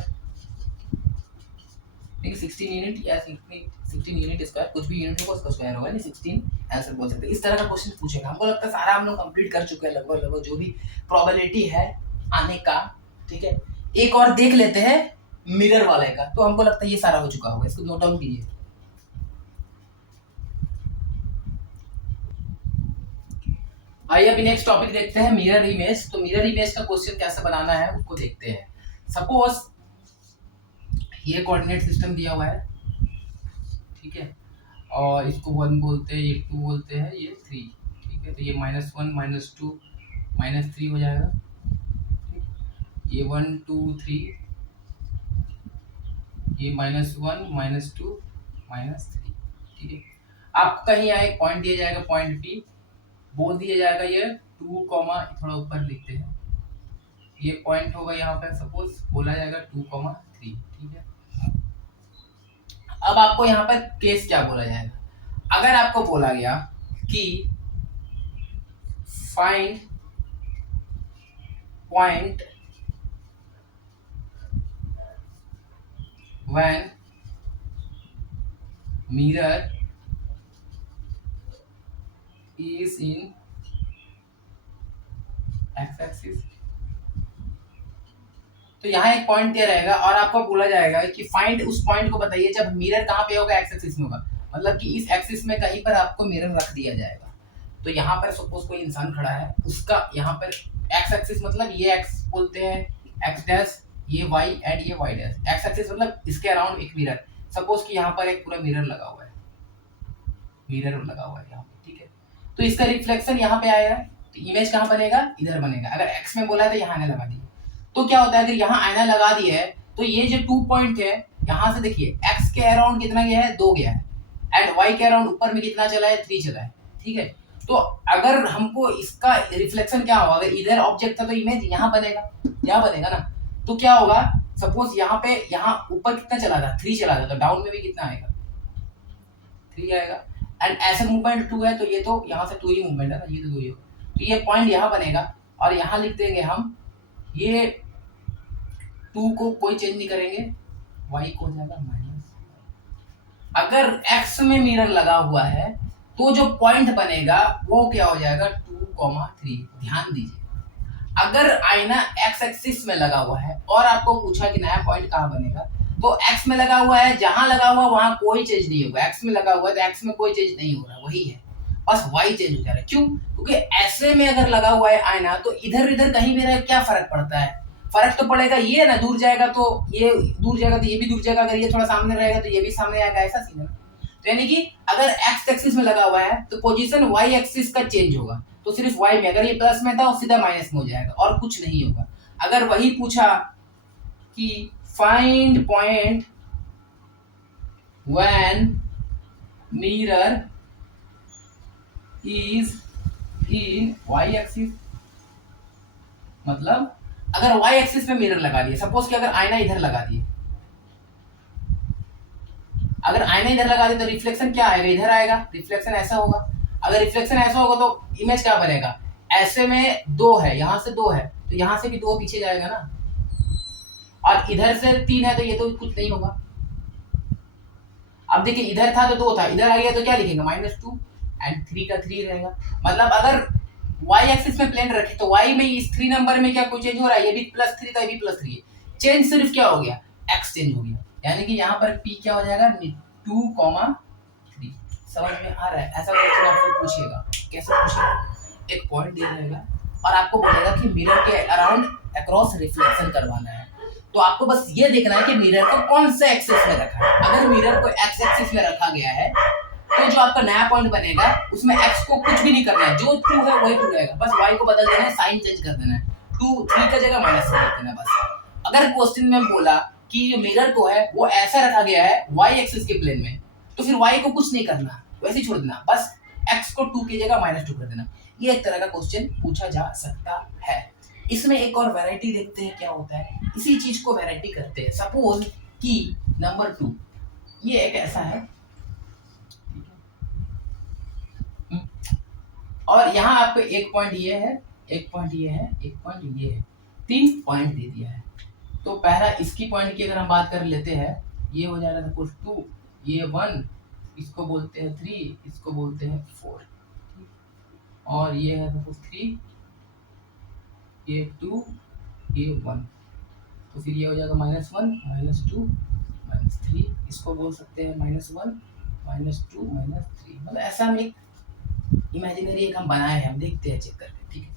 16 यूनिट या 16 यूनिट स्क्वायर, कुछ भी यूनिट होगा उसका स्क्वायर होगा, नहीं 16 आंसर बोल सकते हैं। इस तरह का क्वेश्चन पूछेगा। हमको लगता है सारा हम लोग कंप्लीट कर चुके हैं लगभग जो भी प्रोबेबिलिटी है आने का, ठीक है। एक और देख लेते हैं मिरर वाले का, तो हमको लगता है ये सारा हो चुका होगा, इसको नोट डाउन कीजिए। आइए अभी नेक्स्ट टॉपिक देखते हैं, मिरर इमेज। तो मिरर इमेज का क्वेश्चन कैसे बनाना है उसको देखते हैं। सपोज ये कोऑर्डिनेट सिस्टम दिया हुआ है, ठीक है, और इसको 1 बोलते हैं, ये 2 बोलते हैं, ये 3, ठीक है। तो ये -1 -2 -3 हो जाएगा, ये 1 2 3, ये -1 -2 -3, ठीक है। आपको कहीं यहाँ एक पॉइंट दिया जाएगा, पॉइंट पी बोल दिया जाएगा, ये 2 थोड़ा ऊपर लिखते हैं, ये पॉइंट होगा यहाँ पे, सपोज बोला जाएगा 2 3, ठीक है। अब आपको यहाँ पर केस क्या बोला जाएगा, अगर आपको बोला गया कि find point when mirror is in x axis, तो यहाँ एक पॉइंट दिया रहेगा और आपको बोला जाएगा कि फाइंड उस पॉइंट को बताइए जब मिरर कहाँ पे होगा, एक्स एक्सिस में होगा, मतलब कि इस एक्सिस में कहीं पर आपको मिरर रख दिया जाएगा। तो यहाँ पर सपोज कोई इंसान खड़ा है, उसका यहाँ पर एक्स एक्सिस मतलब ये एक्स बोलते हैं, एक्स डैश, ये वाई एंड ये वाई डैश। एक्स एक्सिस मतलब इसके अराउंड एक मिरर, सपोज कि यहाँ पर एक पूरा मिरर लगा हुआ है, मिरर लगा हुआ है यहाँ पे, ठीक है। तो इसका रिफ्लेक्शन यहाँ पे आएगा, तो इमेज कहाँ बनेगा, इधर बनेगा। अगर एक्स में बोला है तो यहाँ आने लगा दिया, तो क्या होता है अगर यहाँ आईना लगा दिया है तो ये जो 2 पॉइंट है यहाँ से देखिए, एक्स के अराउंड कितना गया है, 2 गया है, एंड वाई के अराउंड ऊपर में कितना चला है, 3 चला है, ठीक है। तो अगर हमको इसका रिफ्लेक्शन क्या होगा, अगर इधर ऑब्जेक्ट था तो इमेज यहाँ बनेगा, यहाँ बनेगा ना। तो क्या होगा, सपोज यहाँ पे, यहाँ ऊपर कितना चला था, 3 चला था, तो डाउन में भी कितना आएगा, 3 आएगा। एंड ऐसे मूवमेंट 2 है, तो ये तो यहाँ से 2 ही मूवमेंट है ना, ये तो 2 ही हो, तो ये पॉइंट यहाँ बनेगा और यहाँ लिख देंगे हम, ये 2 को कोई चेंज नहीं करेंगे, y को हो जाएगा माइनस। अगर x में मिरर लगा हुआ है तो जो पॉइंट बनेगा वो क्या हो जाएगा, 2 3। ध्यान दीजिए, अगर आईना x एक्सिस में लगा हुआ है और आपको पूछा कि नया पॉइंट कहाँ बनेगा, तो x में लगा हुआ है, जहां लगा हुआ वहां कोई चेंज नहीं होगा। x में लगा हुआ है तो x में कोई चेंज नहीं हो रहा, वही है, बस y चेंज हो जा रहा है। क्यों, क्योंकि ऐसे में अगर लगा हुआ है आईना तो इधर इधर कहीं भी रहे क्या फर्क पड़ता है, फर्क तो पड़ेगा, ये ना दूर जाएगा तो ये दूर जाएगा, तो ये भी दूर जाएगा, अगर ये थोड़ा सामने रहेगा तो ये भी सामने आएगा, ऐसा सीन है। तो यानी कि अगर x एक्सिस में लगा हुआ है तो पोजीशन y एक्सिस का चेंज होगा, तो सिर्फ y में, अगर ये प्लस में था सीधा माइनस में हो जाएगा और कुछ नहीं होगा। अगर वही पूछा कि find point when mirror is in y axis, मतलब अगर y एक्सिस में मिरर लगा दिए, सपोज कि अगर आईना इधर लगा दिए, अगर आईना इधर लगा दिए तो रिफ्लेक्शन क्या आएगा, इधर आएगा, रिफ्लेक्शन ऐसा होगा। अगर रिफ्लेक्शन ऐसा होगा तो इमेज क्या बनेगा, ऐसे में 2 है, यहाँ से 2 है तो यहाँ से भी 2 पीछे जाएगा ना, और इधर से 3 है तो ये तो कुछ नहीं होगा। अब देखिए इधर था तो 2 था, इधर आ गया तो क्या लिखेंगे, -2 एंड 3 का 3 रहेगा। मतलब अगर y एक्सिस में प्लेन रखे तो y में इस 3 नंबर में क्या कोई चेंज हो रहा है, ये भी +3 था, ये भी +3 है, चेंज सिर्फ क्या हो गया, x चेंज हो गया, यानी कि यहाँ पर p क्या हो जाएगा, 2 3। समझ में आ रहा है, ऐसा क्वेश्चन आपको पूछेगा, कैसे पूछेगा, एक पॉइंट दे देगा और आपको बोलेगा कि मिरर के अराउंड अक्रॉस रिफ्लेक्शन करवाना है। तो आपको बस ये देखना है कि मिरर को कौन से एक्सिस में रखा है। अगर मिरर को x एक्सिस में रखा गया है तो जो आपका नया पॉइंट बनेगा उसमें x को कुछ भी नहीं करना है, जो 2 है वही 2 रहेगा, बस y को बदल देना है, साइन चेंज कर देना है, 2 3 का जगह माइनस कर देना है बस। अगर क्वेश्चन में बोला कि जो मिरर को है वो ऐसा रखा गया है y एक्सिस के प्लेन में, तो फिर y को कुछ नहीं करना, वैसे ही छोड़ देना, बस x को 2 की जगह -2 कर देना। ये एक तरह का क्वेश्चन पूछा जा सकता है। इसमें एक और वैरायटी देखते हैं क्या होता है, इसी चीज को वैरायटी करते हैं। सपोज कि नंबर 2 ये एक ऐसा है और यहाँ आपको एक पॉइंट ये है, एक पॉइंट ये है, एक पॉइंट ये है, 3 पॉइंट दे दिया है। तो पहला इसकी पॉइंट की अगर हम बात कर लेते हैं, ये हो जाएगा सपोज 2, ये 1, इसको बोलते हैं 3, इसको बोलते हैं 4, और ये है सपोज 3, ये 2, ये 1, तो फिर ये हो जाएगा -1 -2 -3, इसको बोल सकते हैं -1 -2 -3। मतलब ऐसा हम एक इमेजिनरी एक हम बनाए हैं, हम देखते हैं चेक करके, ठीक है।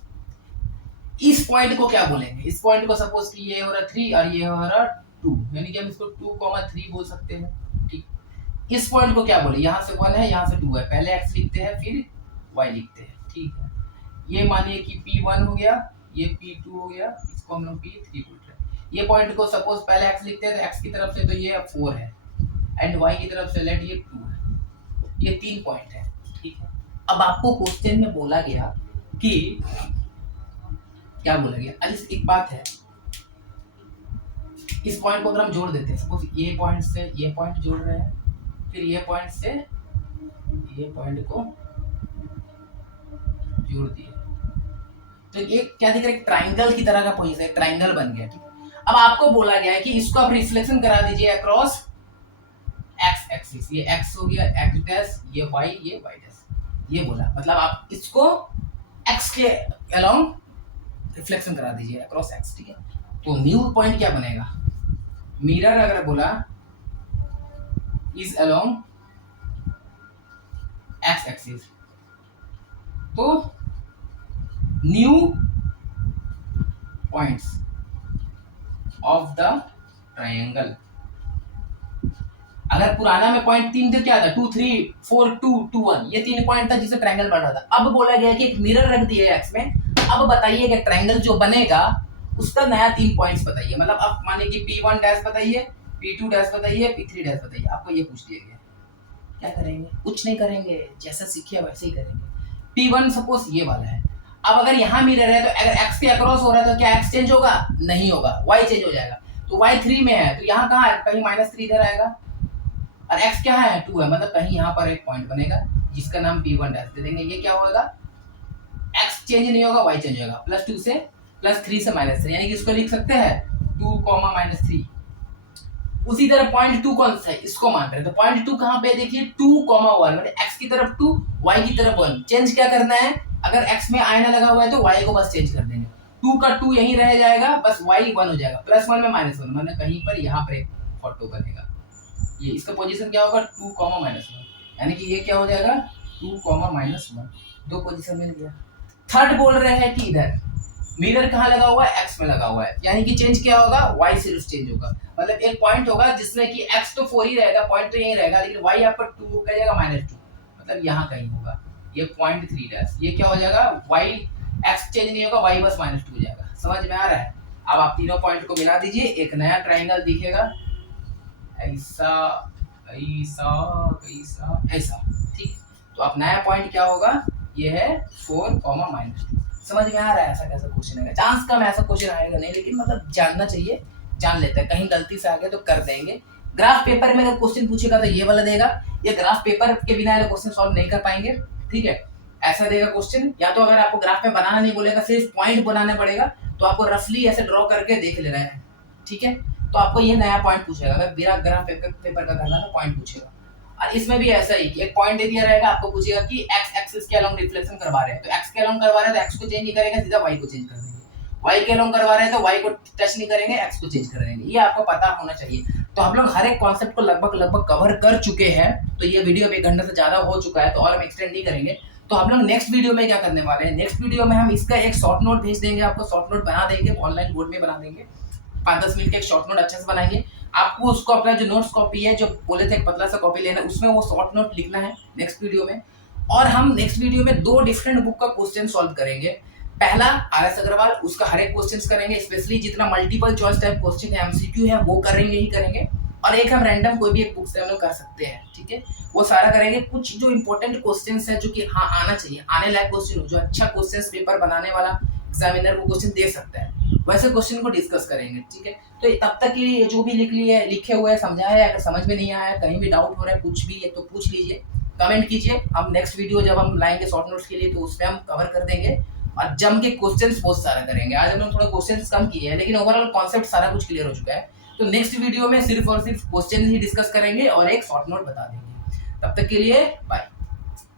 इस पॉइंट को क्या बोलेंगे, इस पॉइंट को सपोज कि ये हो रहा 3 और ये हो रहा 2, यानी कि हम इसको 2,3 बोल सकते हैं, ठीक। इस पॉइंट को क्या बोले, यहाँ से 1 है, यहाँ से 2 है, पहले x लिखते हैं फिर y लिखते हैं, ठीक है। ये मानिए कि P1 हो गया, ये P2 हो गया, इसको हम लोग P3 बोल रहे हैं। ये पॉइंट को सपोज पहले x लिखते हैं तो x की तरफ से तो ये 4 है एंड y की तरफ से लेट ये 2 है, ये 3 पॉइंट है, ठीक है। अब आपको क्वेश्चन में बोला गया कि क्या बोला गया, अरे एक बात है, इस पॉइंट को अगर हम जोड़ देते हैं, सपोज ये पॉइंट से ये पॉइंट जोड़ रहे हैं, फिर ये पॉइंट से ये पॉइंट को जोड़ दिए, तो ये क्या दिख रहा है, ट्राइंगल की तरह का पोजीशन, ट्राइंगल बन गया, ठीक। अब आपको बोला गया है कि इसको आप रिफ्लेक्शन करा दीजिए अक्रॉस एक्स एक्सिस, ये एक्स हो गया एक्स डैश, ये वाई डैश, ये बोला, मतलब आप इसको एक्स के अलोंग रिफ्लेक्शन करा दीजिए अक्रॉस एक्स, ठीक है। तो न्यू पॉइंट क्या बनेगा, मिरर अगर बोला इज अलोंग एक्स एक्सिस, तो new points of the triangle, अगर पुराना में पॉइंट 3 थे क्या था, 2 3 4 2 2 1, ये 3 पॉइंट था जिससे ट्रायंगल बन रहा था। अब बोला गया कि एक मिरर रख दिए एक्स में, अब बताइए कि ट्रायंगल जो बनेगा उसका नया 3 पॉइंट्स बताइए, मतलब अब मानिए कि P1 डैश बताइए, P2 डैश बताइए, P3 डैश बताइए, आपको ये पूछ दिया गया, क्या करेंगे, कुछ नहीं करेंगे, जैसा सीखे वैसे ही करेंगे। P1 सपोज ये वाला है, अब अगर यहाँ मिरर है तो अगर x के अक्रॉस हो रहा है तो क्या x चेंज होगा, नहीं होगा, y चेंज हो जाएगा, तो y 3 में है तो यहाँ कहाँ है, कहीं -3 इधर आएगा, और x क्या है 2 है, मतलब कहीं यहाँ पर एक पॉइंट बनेगा जिसका नाम P1 डैश दे देंगे, ये क्या होगा, x चेंज नहीं होगा, y चेंज होगा, +2 से +3 से -3, यानी कि इसको लिख सकते हैं 2, -3। उसी तरह पॉइंट 2 कौन सा है, इसको मान रहे हैं, तो पॉइंट 2 कहाँ पे देखिए 2, 1, मतलब x की तरफ 2, y की तरफ 1, चेंज क्या करना है, अगर x में आयना लगा हुआ है तो y को बस चेंज कर देंगे, 2 का 2 यहीं रह जाएगा, बस y 1 हो जाएगा, +1 में -1, मतलब कहीं पर यहाँ पर एक फोटो बनेगा, ये इसका पोजीशन क्या होगा 2, -1, यानी कि ये क्या हो जाएगा 2, -1, दो पोजीशन मिल गया। थर्ड बोल रहे हैं कि इधर मिरर कहाँ लगा हुआ है, x में लगा हुआ है, यानी कि चेंज क्या होगा, y सिर्फ चेंज होगा, मतलब एक पॉइंट होगा जिसमें कि x तो 4 ही रहेगा, पॉइंट तो यहीं रहेगा, लेकिन y आपका 2 हो जाएगा -2, मतलब यहाँ कहीं होगा, ये पॉइंट 3 डैश, ये क्या हो जाएगा y, x चेंज नहीं होगा, y बस -2 हो जाएगा, समझ में आ रहा है। अब आप तीनों पॉइंट को मिला दीजिए, एक नया ट्रायंगल दिखेगा, ऐसा ऐसा ऐसा ऐसा, ठीक। तो अब नया पॉइंट क्या होगा, ये है 4, -2, समझ में आ रहा है ऐसा कैसा क्वेश्चन है, चांस कम ऐसा क्वेश्चन आएगा नहीं, लेकिन मतलब जानना चाहिए, जान लेते हैं, कहीं गलती से आ गए तो कर देंगे। ग्राफ पेपर में अगर क्वेश्चन पूछेगा तो ये वाला देगा, ये ग्राफ पेपर के बिना क्वेश्चन सॉल्व नहीं कर पाएंगे, ठीक है, ऐसा देगा क्वेश्चन, या तो अगर आपको ग्राफ में बनाना नहीं बोलेगा, सिर्फ पॉइंट बनाना पड़ेगा, तो आपको रफली ऐसे ड्रॉ करके देख लेना है, ठीक है। तो आपको ये नया पॉइंट पूछेगा, अगर बिना ग्राफ पेपर का करना है पॉइंट पूछेगा, और इसमें भी ऐसा ही कि एक पॉइंट दे दिया रहेगा, आपको पूछेगा कि x एक्सिस के अलोंग रिफ्लेक्शन करवा रहे हैं, तो x के अलोंग करवा रहे हैं तो x को चेंज नहीं करेंगे, सीधा y को चेंज कर देंगे, y के अलोंग करवा रहे हैं तो y को टच नहीं करेंगे, x को चेंज कर देंगे, ये आपको पता होना चाहिए। तो हम लोग हर एक कॉन्सेप्ट को लगभग कवर कर चुके हैं, तो ये वीडियो 1 घंटे से ज्यादा हो चुका है, तो और हम एक्सटेंड नहीं करेंगे। तो हम लोग नेक्स्ट वीडियो में क्या करने वाले हैं, नेक्स्ट वीडियो में हम इसका एक शॉर्ट नोट भेज देंगे, आपको शॉर्ट नोट बना देंगे, ऑनलाइन बोर्ड में बना देंगे, 5-10 मिनट का एक शॉर्ट नोट अच्छे से बनाएंगे, आपको उसको अपना जो नोट्स कॉपी है, जो बोले थे एक पतला सा कॉपी लेना, उसमें वो शॉर्ट नोट लिखना है नेक्स्ट वीडियो में। और हम नेक्स्ट वीडियो में 2 डिफरेंट बुक का क्वेश्चन सॉल्व करेंगे, पहला RS अग्रवाल, उसका हर एक क्वेश्चंस करेंगे, स्पेशली जितना मल्टीपल चॉइस टाइप क्वेश्चन है, MCQ है, वो करेंगे ही करेंगे, और एक हम रैंडम कोई भी एक बुक से हम लोग कर सकते हैं, ठीक है, वो सारा करेंगे। कुछ जो इंपॉर्टेंट क्वेश्चंस है जो कि हाँ आना चाहिए, आने लायक क्वेश्चन हो, जो अच्छा क्वेश्चंस पेपर बनाने वाला एग्जामिनर वो क्वेश्चन दे सकता है, वैसे क्वेश्चन को डिस्कस करेंगे, ठीक है। तो तब तक के लिए जो भी लिखे हुए है समझाया है, अगर समझ में नहीं आया, कहीं भी डाउट हो रहा है, कुछ भी है तो पूछ लीजिए, कमेंट कीजिए, हम नेक्स्ट वीडियो जब हम लाएंगे शॉर्ट नोट्स के लिए तो उसमें हम कवर कर देंगे, और जम के क्वेश्चंस बहुत सारा करेंगे। आज हम लोग थोड़ा क्वेश्चंस कम किए हैं, लेकिन ओवरऑल कॉन्सेप्ट सारा कुछ क्लियर हो चुका है। तो नेक्स्ट वीडियो में सिर्फ और सिर्फ क्वेश्चन ही डिस्कस करेंगे और एक शॉर्ट नोट बता देंगे। तब तक के लिए बाय।